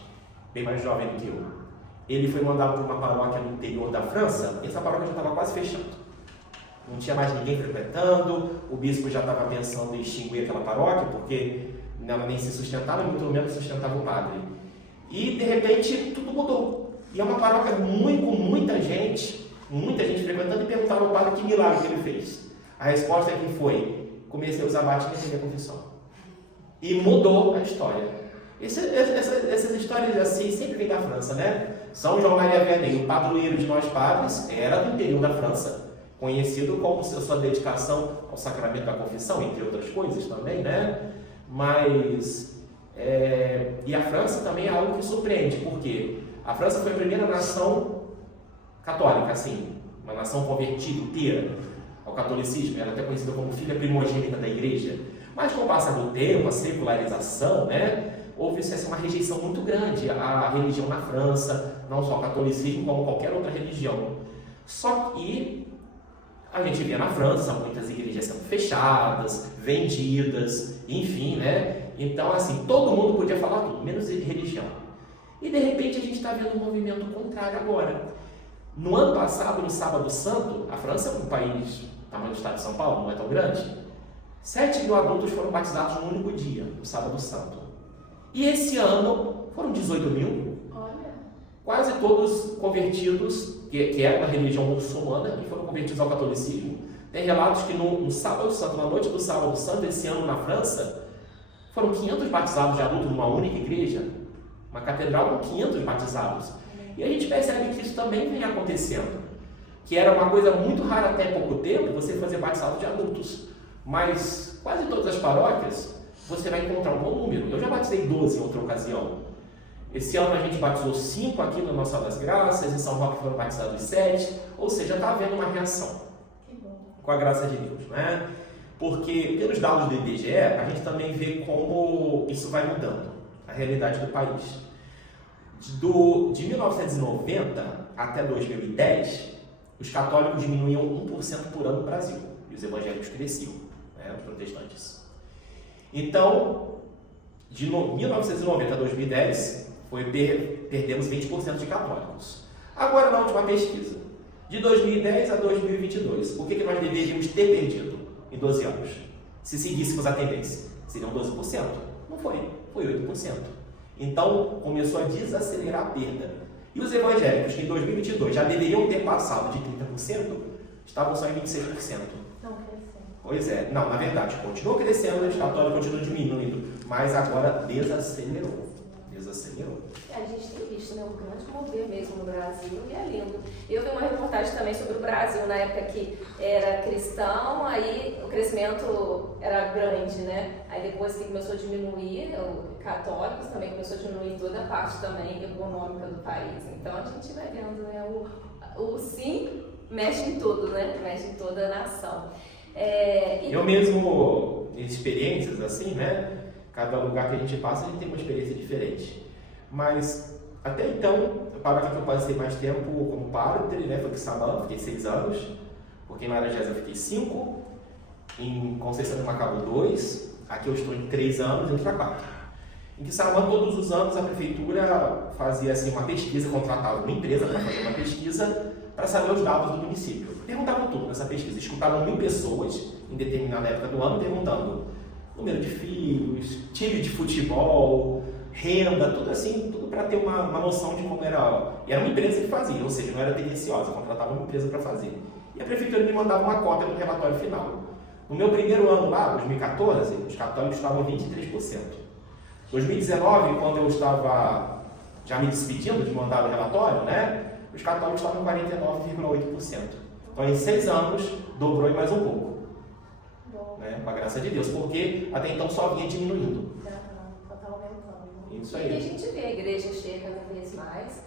bem mais jovem do que eu. Ele foi mandado para uma paróquia no interior da França, e essa paróquia já estava quase fechando. Não tinha mais ninguém frequentando, o bispo já estava pensando em extinguir aquela paróquia, porque ela nem se sustentava, muito menos sustentava o padre. E, de repente, tudo mudou. E é uma paróquia com muita gente frequentando, e perguntaram ao padre que milagre que ele fez. A resposta que foi: comecei a usar batina e receber a confissão. E mudou a história. Essas histórias assim sempre vêm da França, né? São João Maria Vianney, o padroeiro de nós padres, era do interior da França, conhecido como sua dedicação ao sacramento da confissão, entre outras coisas também, né? Mas, e a França também é algo que surpreende, porque a França foi a primeira nação católica, assim, uma nação convertida inteira ao catolicismo, ela é até conhecida como filha primogênita da igreja. Mas com o passar do tempo, a secularização, né? Houve uma rejeição muito grande à religião na França, não só ao catolicismo, como qualquer outra religião. Só que a gente via na França muitas igrejas sendo fechadas, vendidas, enfim, né? Então, assim, todo mundo podia falar tudo, menos religião. E, de repente, a gente está vendo um movimento contrário agora. No ano passado, no Sábado Santo, a França é um país, tamanho do estado de São Paulo, não é tão grande, 7 mil adultos foram batizados num único dia, no Sábado Santo. E esse ano foram 18 mil. Olha. Quase todos convertidos, que era uma religião muçulmana, e foram convertidos ao catolicismo. Tem relatos que no Sábado Santo, na noite do Sábado Santo, esse ano na França, foram 500 batizados de adultos numa única igreja, uma catedral com 500 batizados. E a gente percebe que isso também vem acontecendo. que era uma coisa muito rara até pouco tempo, você fazer batizado de adultos. Mas quase todas as paróquias você vai encontrar um bom número. Eu já batizei 12 em outra ocasião. Esse ano a gente batizou 5 aqui no Nossa das Graças, em São Roque foram batizados 7, ou seja, está havendo uma reação, com a graça de Deus, né? Porque pelos dados do IBGE, a gente também vê como isso vai mudando, a realidade do país. De 1990 até 2010, os católicos diminuíam 1% por ano no Brasil, e os evangélicos cresciam, né, os protestantes. Então, de 1990 a 2010, perdemos 20% de católicos. Agora, na última pesquisa, de 2010 a 2022, o que nós deveríamos ter perdido em 12 anos? Se seguíssemos a tendência, seriam 12%? Não foi, foi 8%. Então, começou a desacelerar a perda. E os evangélicos, que em 2022 já deveriam ter passado de 30%, estavam só em 26%. Não crescendo. Pois é, não, na verdade, continuou crescendo, os católicos continuam diminuindo, mas agora desacelerou. A gente tem visto, né, um grande mover mesmo no Brasil e é lindo. Eu vi uma reportagem também sobre o Brasil, na época que era cristão, aí o crescimento era grande, né? Aí depois que começou a diminuir, o católicos também começou a diminuir toda a parte também econômica do país. Então a gente vai vendo, né, o sim mexe em tudo, né? Mexe em toda a nação. Eu mesmo, em experiências assim, né? Cada lugar que a gente passa, a gente tem uma experiência diferente. Mas, até então, a paróquia que eu passei mais tempo como padre, né, foi em Sabão, fiquei 6 anos, porque em Laranjeiras eu fiquei 5, em Conceição do Macabu 2, aqui eu estou em 3 anos, indo para 4. Em Quissamã, todos os anos, a prefeitura fazia assim, uma pesquisa, contratava uma empresa para fazer uma pesquisa, para saber os dados do município. Perguntavam tudo nessa pesquisa, escutavam 1000 pessoas, em determinada época do ano, perguntando número de filhos, time de futebol, renda, tudo assim, tudo para ter uma noção de como era. E era uma empresa que fazia, ou seja, não era tendenciosa, contratava uma empresa para fazer. E a prefeitura me mandava uma cópia do relatório final. No meu primeiro ano lá, 2014, os católicos estavam 23%. 2019, quando eu estava já me despedindo de mandar o relatório, né, os católicos estavam 49,8%. Então, em 6 anos, dobrou e mais um pouco. Né, com a graça de Deus, porque até então só vinha diminuindo. Só está aumentando. Isso aí. E a gente vê a igreja cheia cada vez mais.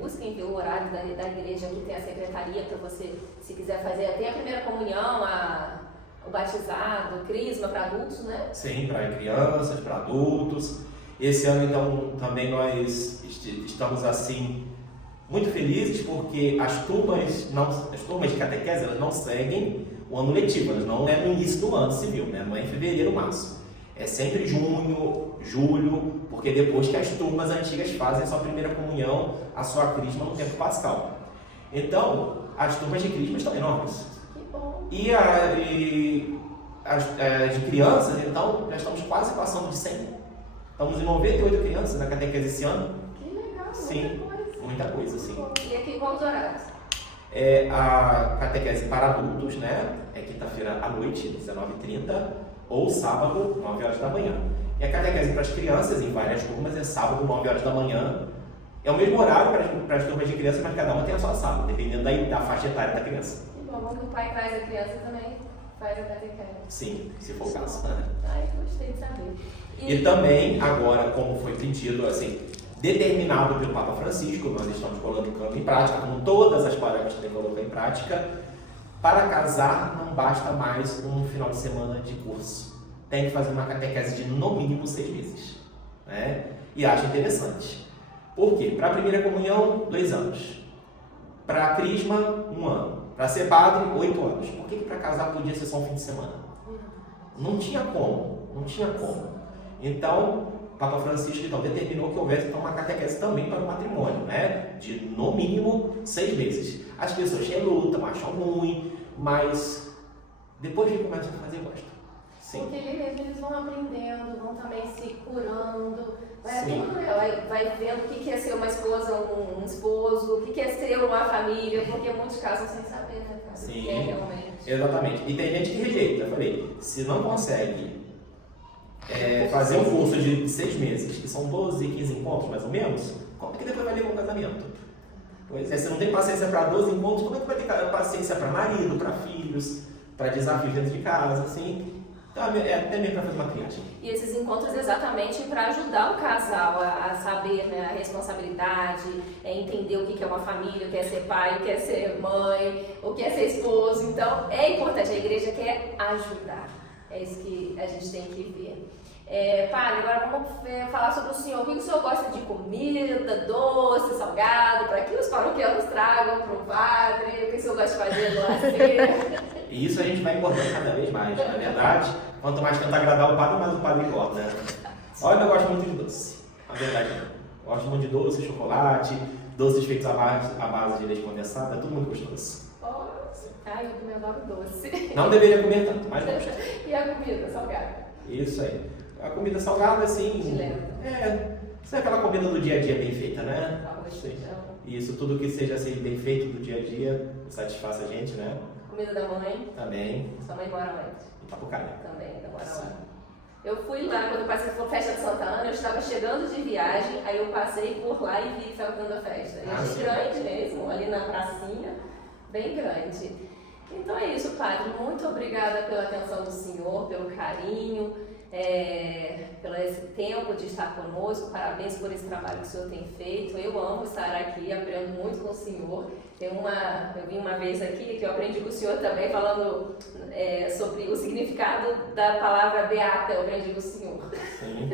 Busquem ver o horário da igreja, que tem a secretaria para você, se quiser fazer. Tem a primeira comunhão, o batizado, o crisma para adultos, né? Sim, para crianças, para adultos. Esse ano, então, também nós estamos assim muito felizes, porque as turmas de catequese, elas não seguem o ano letivo, elas não é no início do ano civil, né? Não é em fevereiro, março. É sempre junho, julho, porque depois que as turmas antigas fazem a sua primeira comunhão, a sua crisma no tempo pascal. Então, as turmas de crisma estão enormes. Que bom. E as de crianças, então, já estamos quase passando de 100. Estamos em 98 crianças na catequese esse ano. Que legal, sim, muita coisa, sim. E aqui, quais os horários? A catequese para adultos, né? É quinta-feira à noite, 19h30, ou sábado, 9 horas da manhã. E a catequese para as crianças, em várias turmas, é sábado, 9 horas da manhã. É o mesmo horário para as turmas de crianças, mas cada uma tem a sua sala, dependendo da faixa etária da criança. Que bom que o pai traz a criança também, faz a catequese. Sim, se for o caso. Ai, gostei de saber. E também, agora, como foi pedido, assim, determinado pelo Papa Francisco, nós estamos colocando em prática, como todas as paróquias têm colocado em prática, para casar não basta mais um final de semana de curso. Tem que fazer uma catequese de no mínimo 6 meses. Né? E acho interessante. Por quê? Para a primeira comunhão, 2 anos. Para a crisma, 1 ano. Para ser padre, 8 anos. Por que para casar podia ser só um fim de semana? Não tinha como. Então, o Papa Francisco então, determinou que houvesse então, uma catequese também para o matrimônio, né? De no mínimo 6 meses. As pessoas relutam, acham ruim, mas depois que começam a fazer, gostam. Sim. Porque ali mesmo eles vão aprendendo, vão também se curando, vai vendo o que é ser uma esposa, um esposo, o que é ser uma família, porque muitos casam sem saber, né? Sim, que é realmente. Exatamente. E tem gente que rejeita. Eu falei, se não consegue fazer um curso de 6 meses, que são 12, 15 encontros mais ou menos, como é que depois vai levar um casamento? Pois é, você não tem paciência para 12 encontros, como é que vai ter paciência para marido, para filhos, para desafios dentro de casa, assim? Então é até mesmo para fazer uma triagem. E esses encontros exatamente para ajudar o casal a saber, né, a responsabilidade, entender o que é uma família, o que é ser pai, o que é ser mãe, o que é ser esposo. Então é importante, a igreja quer ajudar. É isso que a gente tem que ver. Padre, agora vamos falar sobre o senhor. O que o senhor gosta de comida, doce, salgado, para que os paroquianos tragam para o padre? O que o senhor gosta de fazer no lazer? E isso a gente vai engordando cada vez mais. Na verdade, quanto mais tenta agradar o padre, mais o padre engorda. Olha, eu gosto muito de doce. Na verdade, eu gosto muito de doce, chocolate, doces feitos à base de leite condensado, é tudo muito gostoso. Ai, eu também adoro doce. Não deveria comer tanto, mas gosto. E a comida salgada? Isso aí. A comida salgada, assim. Isso é aquela comida do dia a dia bem feita, né? Arroz, feijão. Isso, tudo que seja assim, bem feito do dia a dia, satisfaz a gente, né? Comida da mãe? Também. Sua mãe mora onde? Em Papucaia. Também, mora lá. Eu fui lá, quando eu passei pela festa de Santa Ana, eu estava chegando de viagem, aí eu passei por lá e vi que estava dando a festa. E achei grande mesmo, ali na pracinha, bem grande. Então é isso, padre. Muito obrigada pela atenção do senhor, pelo carinho, pelo esse tempo de estar conosco. Parabéns por esse trabalho que o senhor tem feito. Eu amo estar aqui, aprendo muito com o senhor. Eu vim uma vez aqui que eu aprendi com o senhor também, falando sobre o significado da palavra beata. Eu aprendi com o senhor. Sim.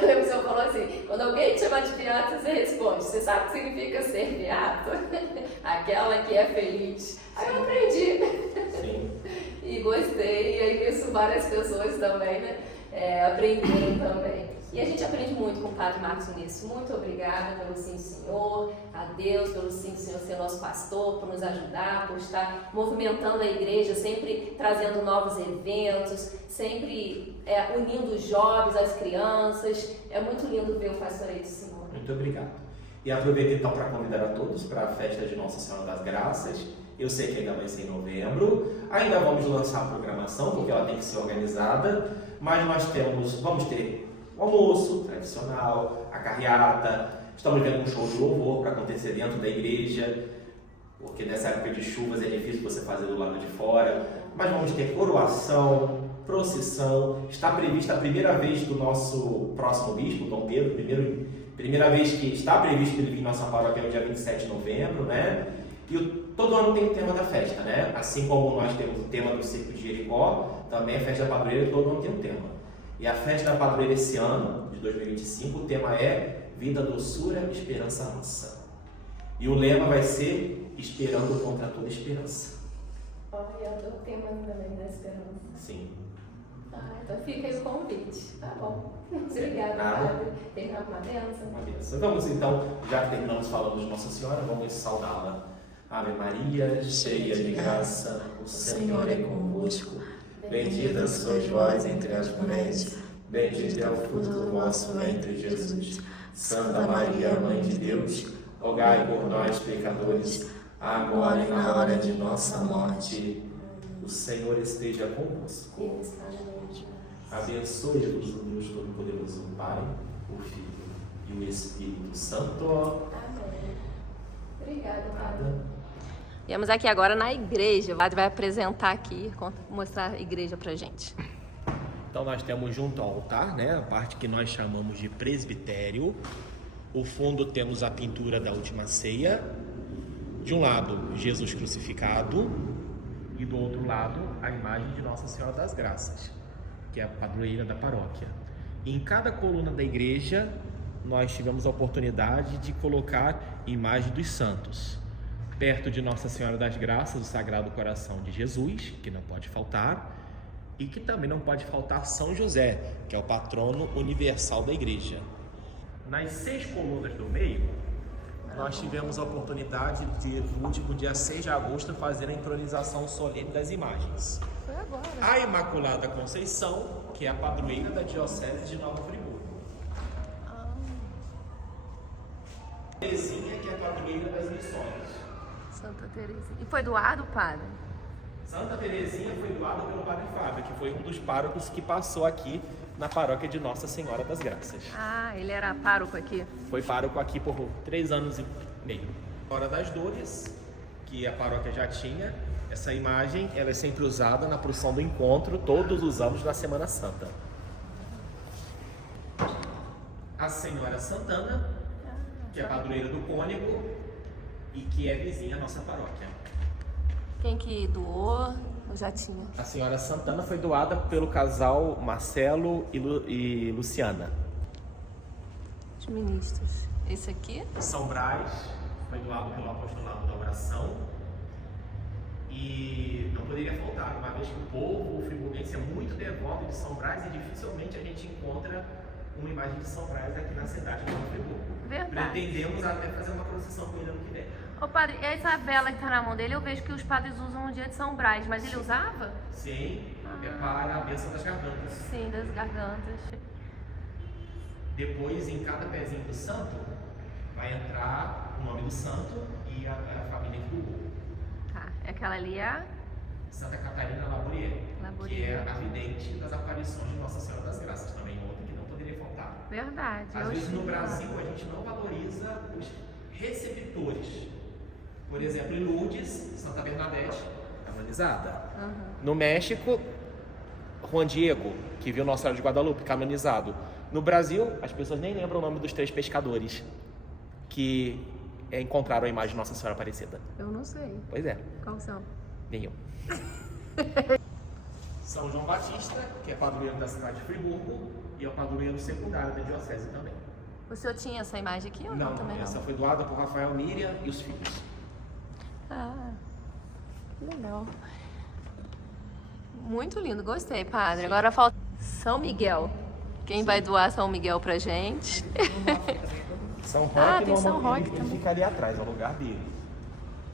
Aí o senhor falou assim: quando alguém te chama de beata, você responde: você sabe o que significa ser beato? Aquela que é feliz. Aí eu aprendi. Sim. E gostei, e aí isso várias pessoas também, né? Aprenderam também. E a gente aprende muito com o Padre Marcos nisso. Muito obrigada pelo sim do Senhor, a Deus pelo sim do Senhor ser nosso pastor, por nos ajudar, por estar movimentando a igreja, sempre trazendo novos eventos, sempre unindo os jovens, as crianças. É muito lindo ver o pastoreio do Senhor. Muito obrigado. E aproveito então para convidar a todos para a festa de Nossa Senhora das Graças. Eu sei que ainda vai ser em novembro, ainda vamos lançar a programação, porque ela tem que ser organizada, mas nós vamos ter o almoço tradicional, a carreata, estamos vendo um show de louvor para acontecer dentro da igreja, porque nessa época de chuvas é difícil você fazer do lado de fora, mas vamos ter coroação, procissão, está prevista a primeira vez do nosso próximo bispo, Dom Pedro, primeira vez que está previsto ele vir em nossa paróquia no dia 27 de novembro, né? E todo ano tem o tema da festa, né? Assim como nós temos o tema do Circo de Jericó, também a festa da padroeira todo ano tem um tema. E a festa da padroeira esse ano, de 2025, o tema é Vida, Doçura, Esperança Mansa. E o lema vai ser Esperando contra toda esperança. Olha, o tema também da esperança. Sim. Então fica aí o convite. Tá bom. Obrigada, Padre. Terminar com uma bênção. Uma bênção. Vamos então, já que terminamos falando de Nossa Senhora, vamos saudá-la. Ave Maria, cheia de graça, o Senhor é convosco. Bendita sois vós entre as mulheres, bendito é o fruto do vosso ventre, Jesus. Santa Maria, Mãe de Deus, rogai por nós, pecadores, agora e na hora de nossa morte. O Senhor esteja convosco. Abençoe-vos o Deus Todo-Poderoso, o Pai, o Filho e o Espírito Santo. Amém. Obrigada, Padre. Nada. Viemos aqui agora na igreja. O Padre vai apresentar aqui, mostrar a igreja pra gente. Então nós temos junto ao altar, né, a parte que nós chamamos de presbitério. O fundo temos a pintura da Última Ceia. De um lado, Jesus crucificado. E do outro lado, a imagem de Nossa Senhora das Graças, que é a padroeira da paróquia. E em cada coluna da igreja, nós tivemos a oportunidade de colocar imagem dos santos. Perto de Nossa Senhora das Graças, o Sagrado Coração de Jesus, que não pode faltar, e que também não pode faltar São José, que é o patrono universal da igreja. Nas 6 colunas do meio, nós tivemos a oportunidade de, no último dia 6 de agosto, fazer a entronização solene das imagens. Foi agora. A Imaculada Conceição, que é a padroeira da Diocese de Nova Friburgo. Terezinha, que é a padroeira das Missões. Santa Terezinha. E foi doado, Padre? Santa Terezinha foi doada pelo Padre Fábio, que foi um dos párocos que passou aqui na paróquia de Nossa Senhora das Graças. Ah, ele era pároco aqui? Foi pároco aqui por 3 anos e meio. Hora das Dores, que a paróquia já tinha. Essa imagem ela é sempre usada na procissão do encontro, todos os anos na Semana Santa. A Senhora Santana, que é padroeira do Cônego e que é vizinha à nossa paróquia. Quem que doou? Eu já tinha. A Senhora Santana foi doada pelo casal Marcelo e Luciana. Os ministros. Esse aqui? São Brás foi doado pelo apostolado da oração. E não poderia faltar, uma vez que o povo friburguense é muito devoto de São Brás e dificilmente a gente encontra uma imagem de São Brás aqui na cidade de Nova Friburgo. Verdade. Pretendemos até fazer uma procissão com ele ano que vem. Ô padre, essa vela que tá na mão dele, eu vejo que os padres usam no dia de São Brás, mas ele usava? Sim, é para a bênção das gargantas. Sim, das gargantas. Depois, em cada pezinho do santo, vai entrar o nome do santo e a família que doou. Tá, aquela ali é a Santa Catarina Laborier, Laborier, que é a vidente das aparições de Nossa Senhora das Graças, também outra que não poderia faltar. verdade. Às vezes no Brasil a gente não valoriza os receptores. Por exemplo, em Lourdes, Santa Bernadette, canonizada. No México, Juan Diego, que viu Nossa Senhora de Guadalupe, canonizado. No Brasil, as pessoas nem lembram o nome dos 3 pescadores que encontraram a imagem de Nossa Senhora Aparecida. Eu não sei. Pois é, Qual são? nenhum. São João Batista, que é padroeiro da cidade de Friburgo, e é o padroeiro secundário da diocese também. O senhor tinha essa imagem aqui ou Não, também essa não? foi doada por Rafael, Miriam e os filhos. Ah, que legal. Muito lindo, gostei, padre. Agora falta São Miguel. Quem vai doar São Miguel pra gente? São Roque, Ah, tem São normalmente, Roque ele também. fica ali atrás, é o lugar dele.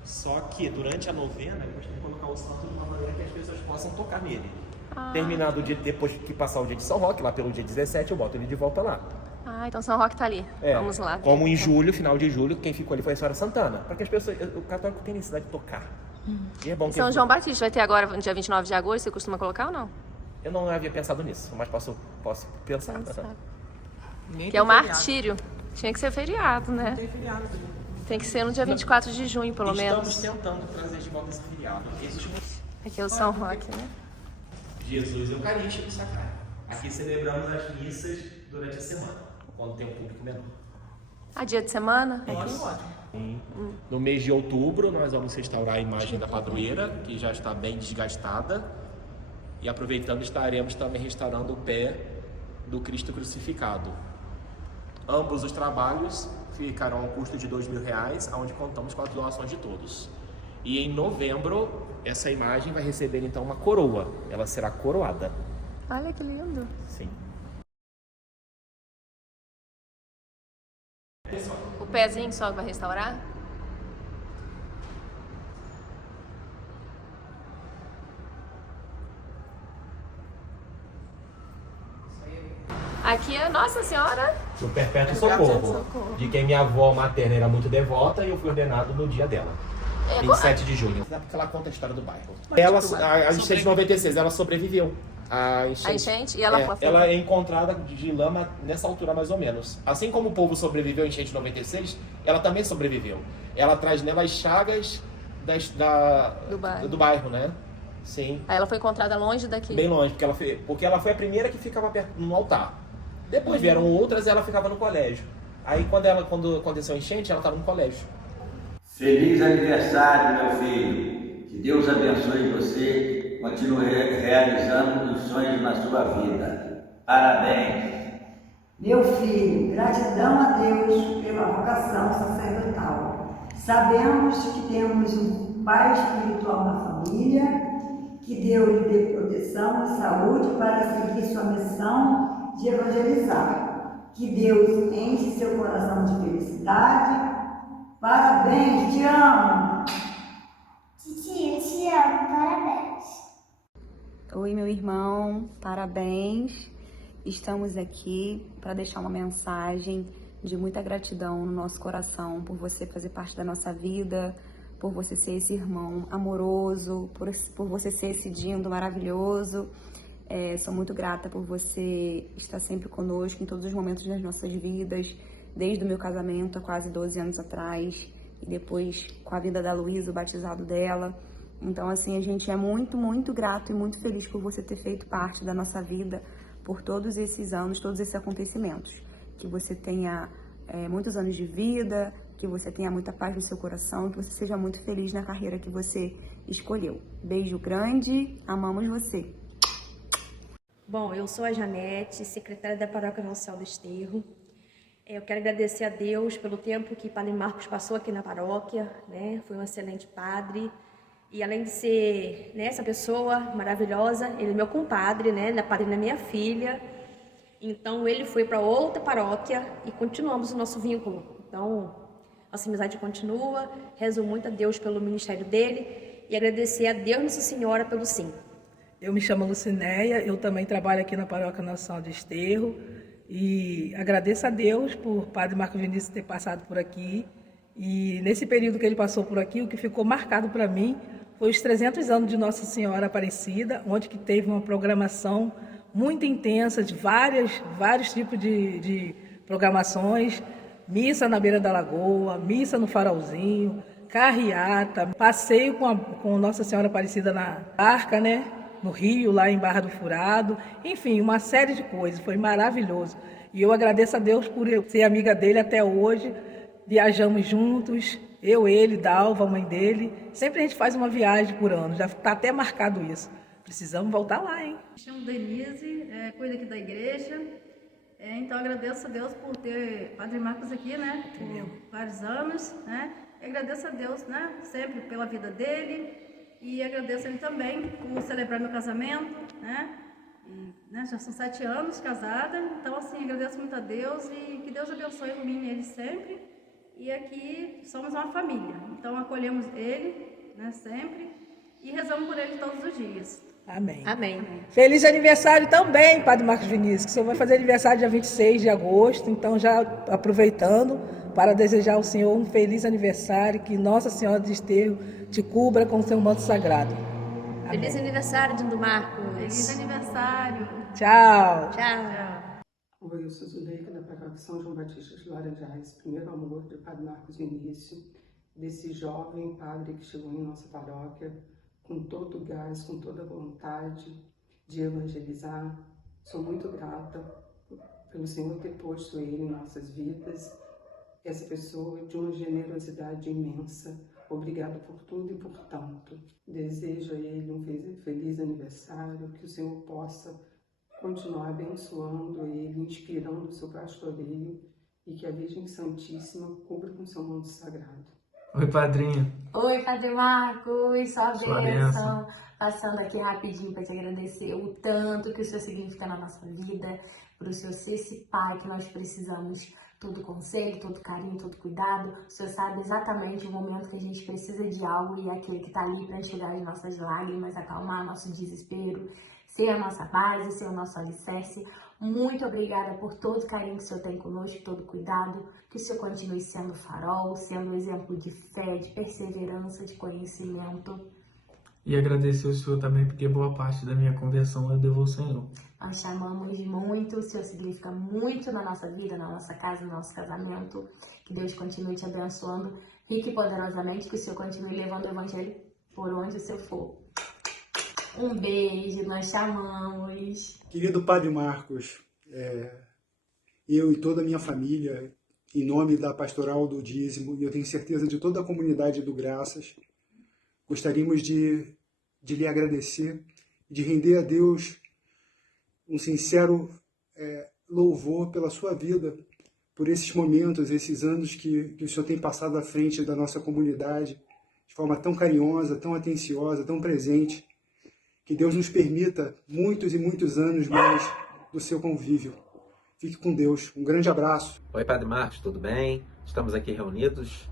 Só que durante a novena, eu gostaria de colocar o santo de uma maneira que as pessoas possam tocar nele. Terminado o dia, depois que passar o dia de São Roque, lá pelo dia 17, eu boto ele de volta lá. Ah, então São Roque tá ali. Vamos lá. ver. Como em julho, final de julho, quem ficou ali foi a Senhora Santana. Para que as pessoas, o católico tem necessidade de tocar. E é bom que São João Batista vai ter agora, no dia 29 de agosto, você costuma colocar ou não? Eu não havia pensado nisso, mas posso pensar. Que é o martírio. Tinha que ser feriado, né? Tem que ser no dia 24 de junho, pelo Estamos menos. tentando trazer de volta esse feriado. Existe um Aqui é o São Roque, né? Jesus Eucarístico Sacrário. Aqui celebramos as missas durante a semana, quando tem um público menor. Ah, dia de semana? Aqui? No mês de outubro, nós vamos restaurar a imagem da padroeira, que já está bem desgastada. E aproveitando, estaremos também restaurando o pé do Cristo crucificado. Ambos os trabalhos ficarão ao custo de R$2.000, onde contamos com as doações de todos. E em novembro, essa imagem vai receber então uma coroa. Ela será coroada. Olha que lindo. Sim. O pezinho só vai restaurar? Aqui é Nossa Senhora. Do Perpétuo Socorro. Socorro, de quem minha avó materna era muito devota e eu fui ordenado no dia dela. 27 de junho. É porque ela conta a história do bairro. Ela, a enchente de 96, ela sobreviveu. A enchente? E ela foi? Ela é encontrada de lama nessa altura mais ou menos. Assim como o povo sobreviveu à enchente de 96, ela também sobreviveu. Ela traz nela as chagas do bairro, né? Sim. Aí ela foi encontrada longe daqui. Bem longe, porque ela foi a primeira que ficava perto no altar. Depois vieram outras e ela ficava no colégio. Aí quando aconteceu a enchente, ela estava no colégio. Feliz aniversário, meu filho. Que Deus abençoe você, continue realizando os sonhos na sua vida. Parabéns. Meu filho, gratidão a Deus pela vocação sacerdotal. Sabemos que temos um pai espiritual na família, que Deus lhe dê proteção e saúde para seguir sua missão de evangelizar. Que Deus enche seu coração de felicidade. Parabéns, te amo! Titia, te amo, parabéns. Oi, meu irmão, parabéns. Estamos aqui para deixar uma mensagem de muita gratidão no nosso coração por você fazer parte da nossa vida, por você ser esse irmão amoroso, por você ser esse dindo maravilhoso. Sou muito grata por você estar sempre conosco em todos os momentos das nossas vidas, desde o meu casamento há quase 12 anos atrás. e depois com a vida da Luísa, o batizado dela. Então, assim, a gente é muito, muito grato e muito feliz por você ter feito parte da nossa vida por todos esses anos, todos esses acontecimentos. Que você tenha muitos anos de vida, que você tenha muita paz no seu coração, que você seja muito feliz na carreira que você escolheu. Beijo grande, amamos você. Bom, eu sou a Janete, secretária da Paróquia Nossa Senhora do Desterro. Eu quero agradecer a Deus pelo tempo que Padre Marcos passou aqui na paróquia, né? Foi um excelente padre. E além de ser, né, essa pessoa maravilhosa, ele é meu compadre, né? Ele é padre da minha filha. Então ele foi para outra paróquia e continuamos o nosso vínculo. Então, nossa amizade continua. Rezo muito a Deus pelo ministério dele e agradecer a Deus Nossa Senhora pelo sim. Eu me chamo Lucinéia, eu também trabalho aqui na Paróquia Nossa Senhora do Desterro e agradeço a Deus por Padre Marcos Vinícius ter passado por aqui. E nesse período que ele passou por aqui, o que ficou marcado para mim foi os 300 anos de Nossa Senhora Aparecida, onde que teve uma programação muito intensa de vários tipos de programações, missa na beira da lagoa, missa no farolzinho, carreata, passeio com Nossa Senhora Aparecida na barca, né? No Rio, lá em Barra do Furado, enfim, uma série de coisas, foi maravilhoso. E eu agradeço a Deus por eu ser amiga dele até hoje, viajamos juntos, eu, ele, Dalva, a mãe dele, sempre a gente faz uma viagem por ano, já está até marcado isso. Precisamos voltar lá, hein? Me chamo Denise, cuido aqui da igreja, então agradeço a Deus por ter Padre Marcos aqui, né, por vários anos, né, e agradeço a Deus, né, sempre pela vida dele. E agradeço ele também por celebrar meu casamento, né? E, né, já são 7 anos casada, então assim, agradeço muito a Deus e que Deus abençoe o mim e ele sempre. E aqui somos uma família, então acolhemos ele, né, sempre e rezamos por ele todos os dias. Amém. Amém. Feliz aniversário também, Padre Marcos Vinícius, que o senhor vai fazer aniversário dia 26 de agosto, então já aproveitando para desejar ao senhor um feliz aniversário, que Nossa Senhora do Desterro te cubra com o seu manto sagrado. Amém. Feliz aniversário, Dindo Marcos. Feliz aniversário. Tchau. Tchau. Oi, eu sou Zuleika, da Paróquia São João Batista dos Laranjais, primeiro amor do Padre Marcos Vinícius, desse jovem padre que chegou em nossa paróquia, com todo o gás, com toda a vontade de evangelizar. Sou muito grata pelo Senhor ter posto ele em nossas vidas, essa pessoa de uma generosidade imensa. Obrigada por tudo e por tanto. Desejo a ele um feliz aniversário, que o Senhor possa continuar abençoando ele, inspirando o seu pastoreio e que a Virgem Santíssima cubra com seu manto sagrado. Oi, padrinho. Oi, Padre Marcos, sua Sua bênção. Passando aqui rapidinho para te agradecer o tanto que o Senhor significa na nossa vida, para o Senhor ser esse pai que nós precisamos, todo conselho, todo carinho, todo cuidado. O Senhor sabe exatamente o momento que a gente precisa de algo e é aquele que está ali para enxugar as nossas lágrimas, acalmar nosso desespero, ser a nossa base, ser o nosso alicerce. Muito obrigada por todo o carinho que o Senhor tem conosco, todo o cuidado, que o Senhor continue sendo farol, sendo um exemplo de fé, de perseverança, de conhecimento. E agradecer ao Senhor também, porque boa parte da minha conversão eu devo ao Senhor. Nós te amamos muito, o Senhor significa muito na nossa vida, na nossa casa, no nosso casamento. Que Deus continue te abençoando rica e poderosamente, que o Senhor continue levando o Evangelho por onde o Senhor for. Um beijo, nós te amamos. Querido Padre Marcos, eu e toda a minha família, em nome da Pastoral do Dízimo, e eu tenho certeza de toda a comunidade do Graças, gostaríamos de lhe agradecer, de render a Deus um sincero louvor pela sua vida, por esses momentos, esses anos que o Senhor tem passado à frente da nossa comunidade, de forma tão carinhosa, tão atenciosa, tão presente. Que Deus nos permita muitos e muitos anos mais do seu convívio. Fique com Deus. Um grande abraço. Oi, Padre Marcos, tudo bem? Estamos aqui reunidos.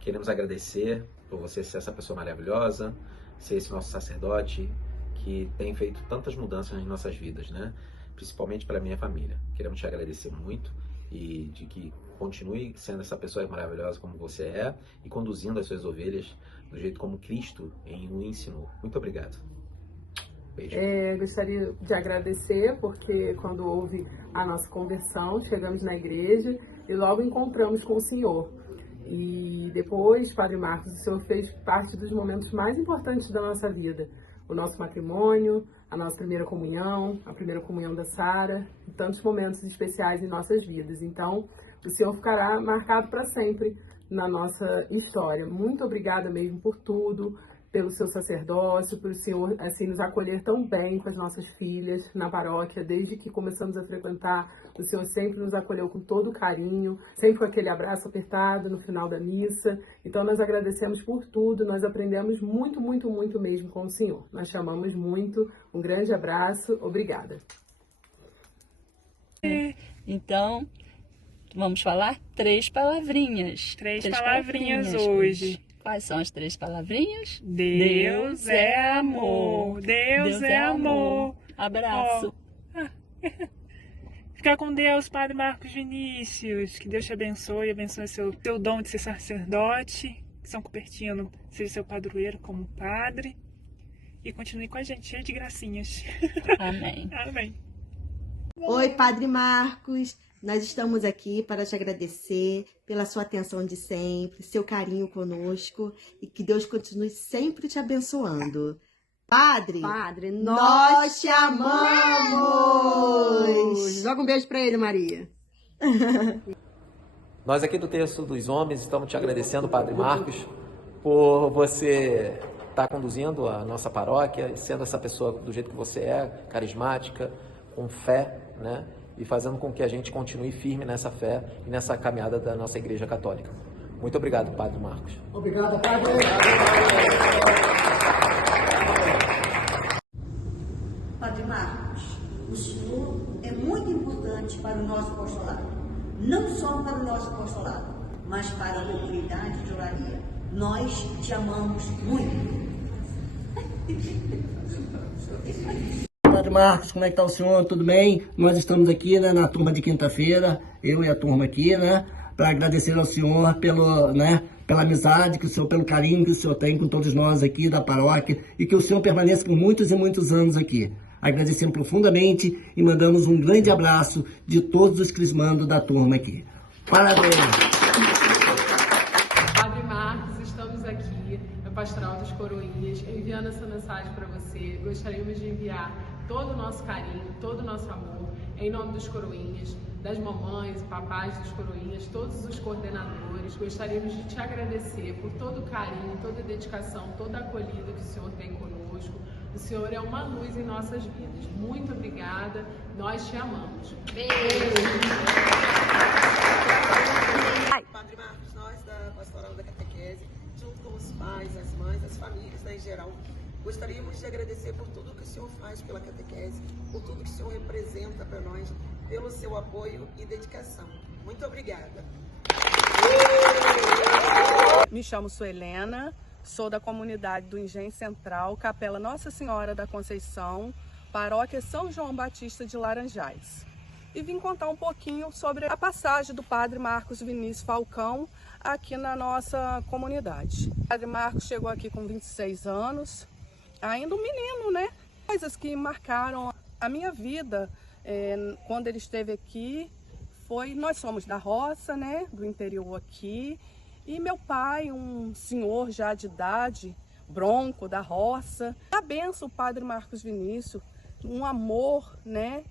Queremos agradecer por você ser essa pessoa maravilhosa, ser esse nosso sacerdote que tem feito tantas mudanças nas nossas vidas, né? Principalmente para a minha família. Queremos te agradecer muito e de que continue sendo essa pessoa maravilhosa como você é e conduzindo as suas ovelhas do jeito como Cristo o ensinou. Muito obrigado. Beijo. Gostaria de agradecer porque quando houve a nossa conversão, chegamos na igreja e logo encontramos com o Senhor. E depois, Padre Marcos, o Senhor fez parte dos momentos mais importantes da nossa vida. O nosso matrimônio, a nossa primeira comunhão, a primeira comunhão da Sara, e tantos momentos especiais em nossas vidas. Então, o Senhor ficará marcado para sempre na nossa história. Muito obrigada mesmo por tudo, pelo seu sacerdócio, por o Senhor assim nos acolher tão bem com as nossas filhas na paróquia, desde que começamos a frequentar. O Senhor sempre nos acolheu com todo carinho, sempre com aquele abraço apertado no final da missa. Então nós agradecemos por tudo, nós aprendemos muito, muito, muito mesmo com o Senhor. Nós chamamos muito, um grande abraço, obrigada. Então, vamos falar 3 palavrinhas. Três palavrinhas hoje. Quais são as 3 palavrinhas? Deus é amor. Deus é amor. Abraço. Fica com Deus, Padre Marcos Vinícius. Que Deus te abençoe, abençoe seu dom de ser sacerdote. Que São Cupertino seja seu padroeiro como padre. E continue com a gente, cheio de gracinhas. Amém. Amém. Oi, Padre Marcos. Nós estamos aqui para te agradecer pela sua atenção de sempre, seu carinho conosco e que Deus continue sempre te abençoando. Padre, nós te amamos! Joga um beijo para ele, Maria. Nós aqui do Terço dos Homens estamos te agradecendo, Padre Marcos, por você estar conduzindo a nossa paróquia, sendo essa pessoa do jeito que você é, carismática, com fé, né? E fazendo com que a gente continue firme nessa fé e nessa caminhada da nossa Igreja Católica. Muito obrigado, Padre Marcos. Obrigado, Padre. Padre Marcos, o senhor é muito importante para o nosso apostolado. Não só para o nosso apostolado, mas para a comunidade de Olaria. Nós te amamos muito. Padre Marcos, como é que está o senhor? Tudo bem? Nós estamos aqui, né, na turma de quinta-feira, eu e a turma aqui, né, para agradecer ao senhor pelo, né, pela amizade que o senhor, pelo carinho que o senhor tem com todos nós aqui da paróquia e que o senhor permaneça por muitos e muitos anos aqui. Agradecemos profundamente e mandamos um grande abraço de todos os crismandos da turma aqui. Parabéns! Padre Marcos, estamos aqui na Pastoral dos Coroinhas, enviando essa mensagem para você. Gostaríamos de enviar todo o nosso carinho, todo o nosso amor, em nome dos coroinhas, das mamães e papais dos coroinhas, todos os coordenadores. Gostaríamos de te agradecer por todo o carinho, toda a dedicação, toda a acolhida que o Senhor tem conosco. O Senhor é uma luz em nossas vidas. Muito obrigada, nós te amamos. Beijo! Padre Marcos, nós da Pastoral da Catequese, junto com os pais, as mães, as famílias, né, em geral, gostaríamos de agradecer por tudo que o senhor faz pela catequese, por tudo que o senhor representa para nós, pelo seu apoio e dedicação. Muito obrigada. Me chamo Suelena, sou da comunidade do Engenho Central, Capela Nossa Senhora da Conceição, Paróquia São João Batista de Laranjais. E vim contar um pouquinho sobre a passagem do Padre Marcos Vinícius Falcão aqui na nossa comunidade. O Padre Marcos chegou aqui com 26 anos, ainda um menino, né? Coisas que marcaram a minha vida quando ele esteve aqui nós somos da roça, né? Do interior aqui. E meu pai, um senhor já de idade, bronco da roça. A benção, o Padre Marcos Vinícius, um amor, né?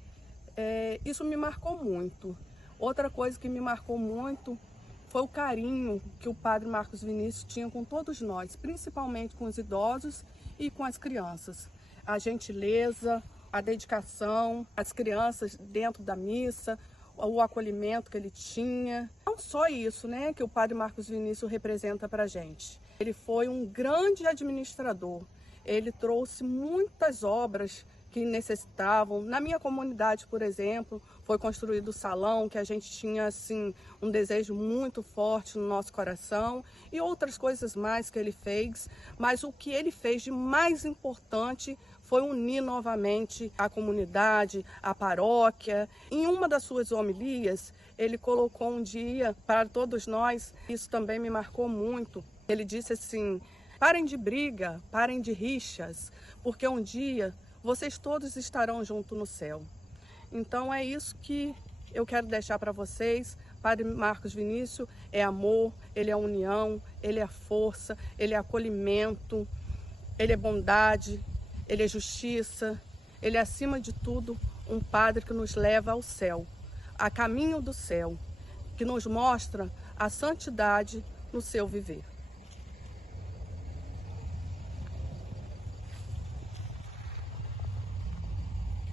Isso me marcou muito. Outra coisa que me marcou muito foi o carinho que o Padre Marcos Vinícius tinha com todos nós, principalmente com os idosos e com as crianças. A gentileza, a dedicação, as crianças dentro da missa, o acolhimento que ele tinha. Não só isso, né, que o Padre Marcos Vinícius representa para a gente. Ele foi um grande administrador. Ele trouxe muitas obras que necessitavam. Na minha comunidade, por exemplo, foi construído o salão, que a gente tinha assim um desejo muito forte no nosso coração, e outras coisas mais que ele fez, mas o que ele fez de mais importante foi unir novamente a comunidade, a paróquia. Em uma das suas homilias, ele colocou um dia para todos nós, isso também me marcou muito. Ele disse assim: parem de briga, parem de rixas, porque um dia vocês todos estarão juntos no céu. Então é isso que eu quero deixar para vocês, Padre Marcos Vinícius é amor, ele é união, ele é força, ele é acolhimento, ele é bondade, ele é justiça, ele é, acima de tudo, um padre que nos leva ao céu, a caminho do céu, que nos mostra a santidade no seu viver.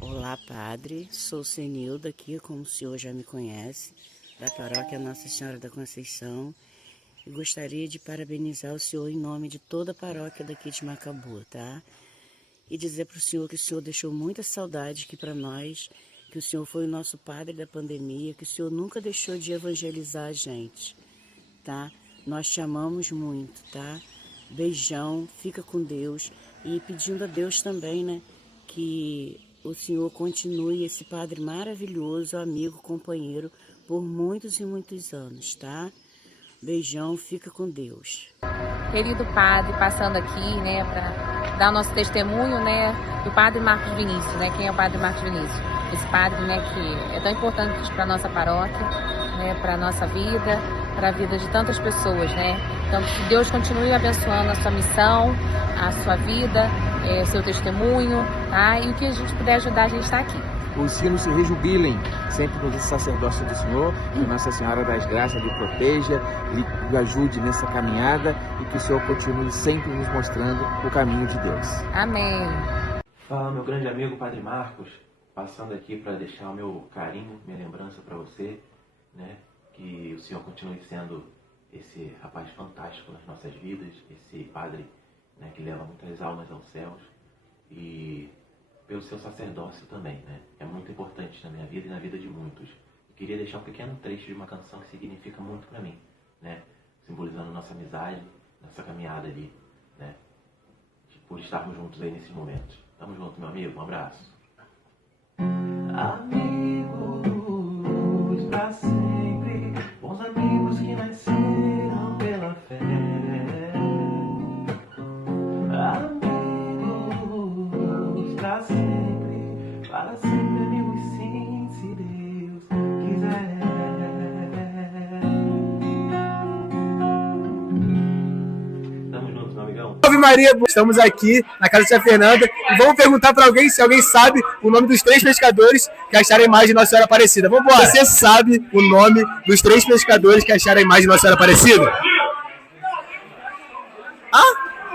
Olá, padre. Sou Senilda aqui, como o senhor já me conhece, da paróquia Nossa Senhora da Conceição. E gostaria de parabenizar o senhor em nome de toda a paróquia daqui de Macabu, tá? E dizer para o senhor que o senhor deixou muita saudade aqui para nós, que o senhor foi o nosso padre da pandemia, que o senhor nunca deixou de evangelizar a gente, tá? Nós te amamos muito, tá? Beijão, fica com Deus. E pedindo a Deus também, né, que o senhor continue esse padre maravilhoso, amigo, companheiro, por muitos e muitos anos, tá? Beijão, fica com Deus. Querido padre, passando aqui, né, para dar o nosso testemunho, né, do padre Marcos Vinícius, né? Quem é o padre Marcos Vinícius? Esse padre, né, que é tão importante para a nossa paróquia, né, para a nossa vida, para a vida de tantas pessoas, né? Então, que Deus continue abençoando a sua missão, a sua vida, o seu testemunho, tá? E o que a gente puder ajudar, a gente está aqui. Os sinos se rejubilem sempre com esse sacerdócio do Senhor, que Nossa Senhora das Graças lhe proteja, lhe ajude nessa caminhada e que o Senhor continue sempre nos mostrando o caminho de Deus. Amém. Fala, meu grande amigo Padre Marcos, passando aqui para deixar o meu carinho, minha lembrança para você, né? Que o Senhor continue sendo esse rapaz fantástico nas nossas vidas, esse padre, né, que leva muitas almas aos céus, e pelo seu sacerdócio também, né? É muito importante na minha vida e na vida de muitos. Eu queria deixar um pequeno trecho de uma canção que significa muito para mim, né? Simbolizando nossa amizade, nossa caminhada ali, né? Por estarmos juntos aí nesses momentos. Tamo junto, meu amigo. Um abraço. Amigos pra sempre, bons amigos que nasceram pela fé. Amigos pra sempre, para sempre amigos sim, se Deus quiser. Tamo junto, meu amigão. Salve Maria, estamos aqui na casa de Tia Fernanda e vamos perguntar para alguém se alguém sabe o nome dos 3 pescadores que acharam a imagem de Nossa Senhora Aparecida. Vamos embora. Você sabe o nome dos 3 pescadores que acharam a imagem de Nossa Senhora Aparecida?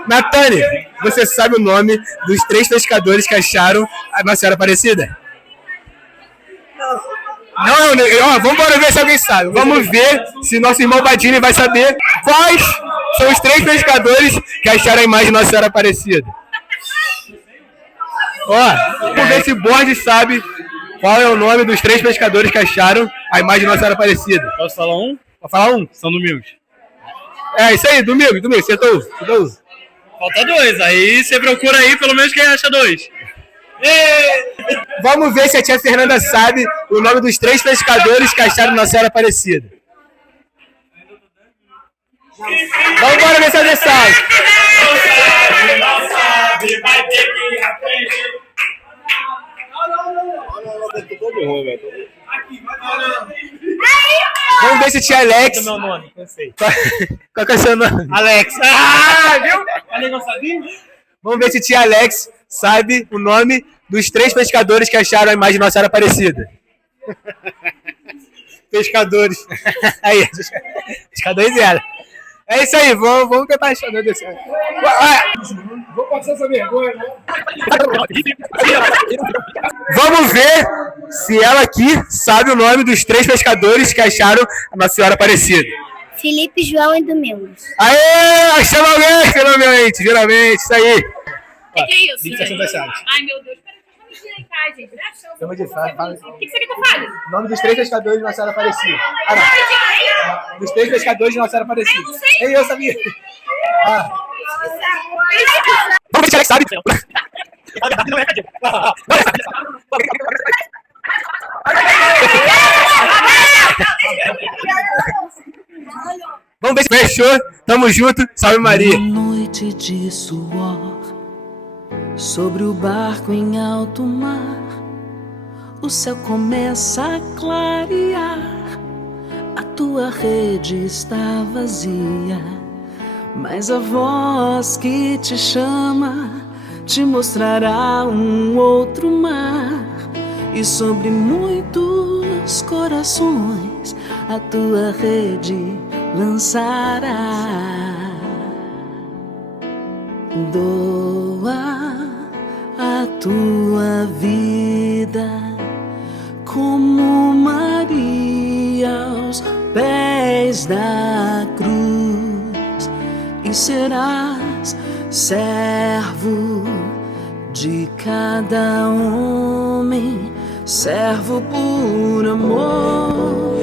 Natane, você sabe o nome dos 3 pescadores que acharam a Nossa Senhora Aparecida? Não, vamos embora ver se alguém sabe. Vamos ver se nosso irmão Badini vai saber quais são os 3 pescadores que acharam a imagem de Nossa Senhora Aparecida. Vamos ver se Borges sabe qual é o nome dos 3 pescadores que acharam a imagem de Nossa Senhora Aparecida. Posso falar um? Pode falar um? São Domingos. É isso aí, Domingos, acertou. Falta 2, aí você procura aí pelo menos quem acha 2. Vamos ver se a Tia Fernanda sabe o nome dos 3 pescadores que acharam Nossa Senhora Aparecida. Vamos embora ver se alguém sabe. Não sabe, vai ter que aprender. Vamos ver se Tia Alex. Qual é o meu nome? Não sei. Qual é o seu nome? Alex. Viu? Não sabia? Vamos ver se Tia Alex sabe o nome dos 3 pescadores que acharam a imagem de Nossa Senhora Aparecida. Pescadores. Aí, pescadores dela. É isso aí, vamos tentar achar. Meu Deus do céu. Vou passar essa vergonha, né? Vamos ver se ela aqui sabe o nome dos 3 pescadores que acharam a Nossa Senhora Aparecida. Felipe, João e Domingos. Aê! Achamos alguém, finalmente, isso aí. O que é isso? Fixação das chaves. Ai, meu Deus, peraí, vamos direitar, gente. Chama de fala. O que você quer que eu fale? Nome dos 3 pescadores de Nossa Senhora Aparecida. Não. Dos 3 pescadores de Nossa Senhora Aparecida. Eu sabia. Vamos ver se Alex sabe. Vamos ver se fechou. Tamo junto. Salve Maria. Noite de suor sobre o barco em alto mar, o céu começa a clarear, a tua rede está vazia, mas a voz que te chama te mostrará um outro mar, e sobre muitos corações a tua rede lançará. Doa a tua vida como Maria aos pés da cruz, e serás servo de cada homem, servo por amor.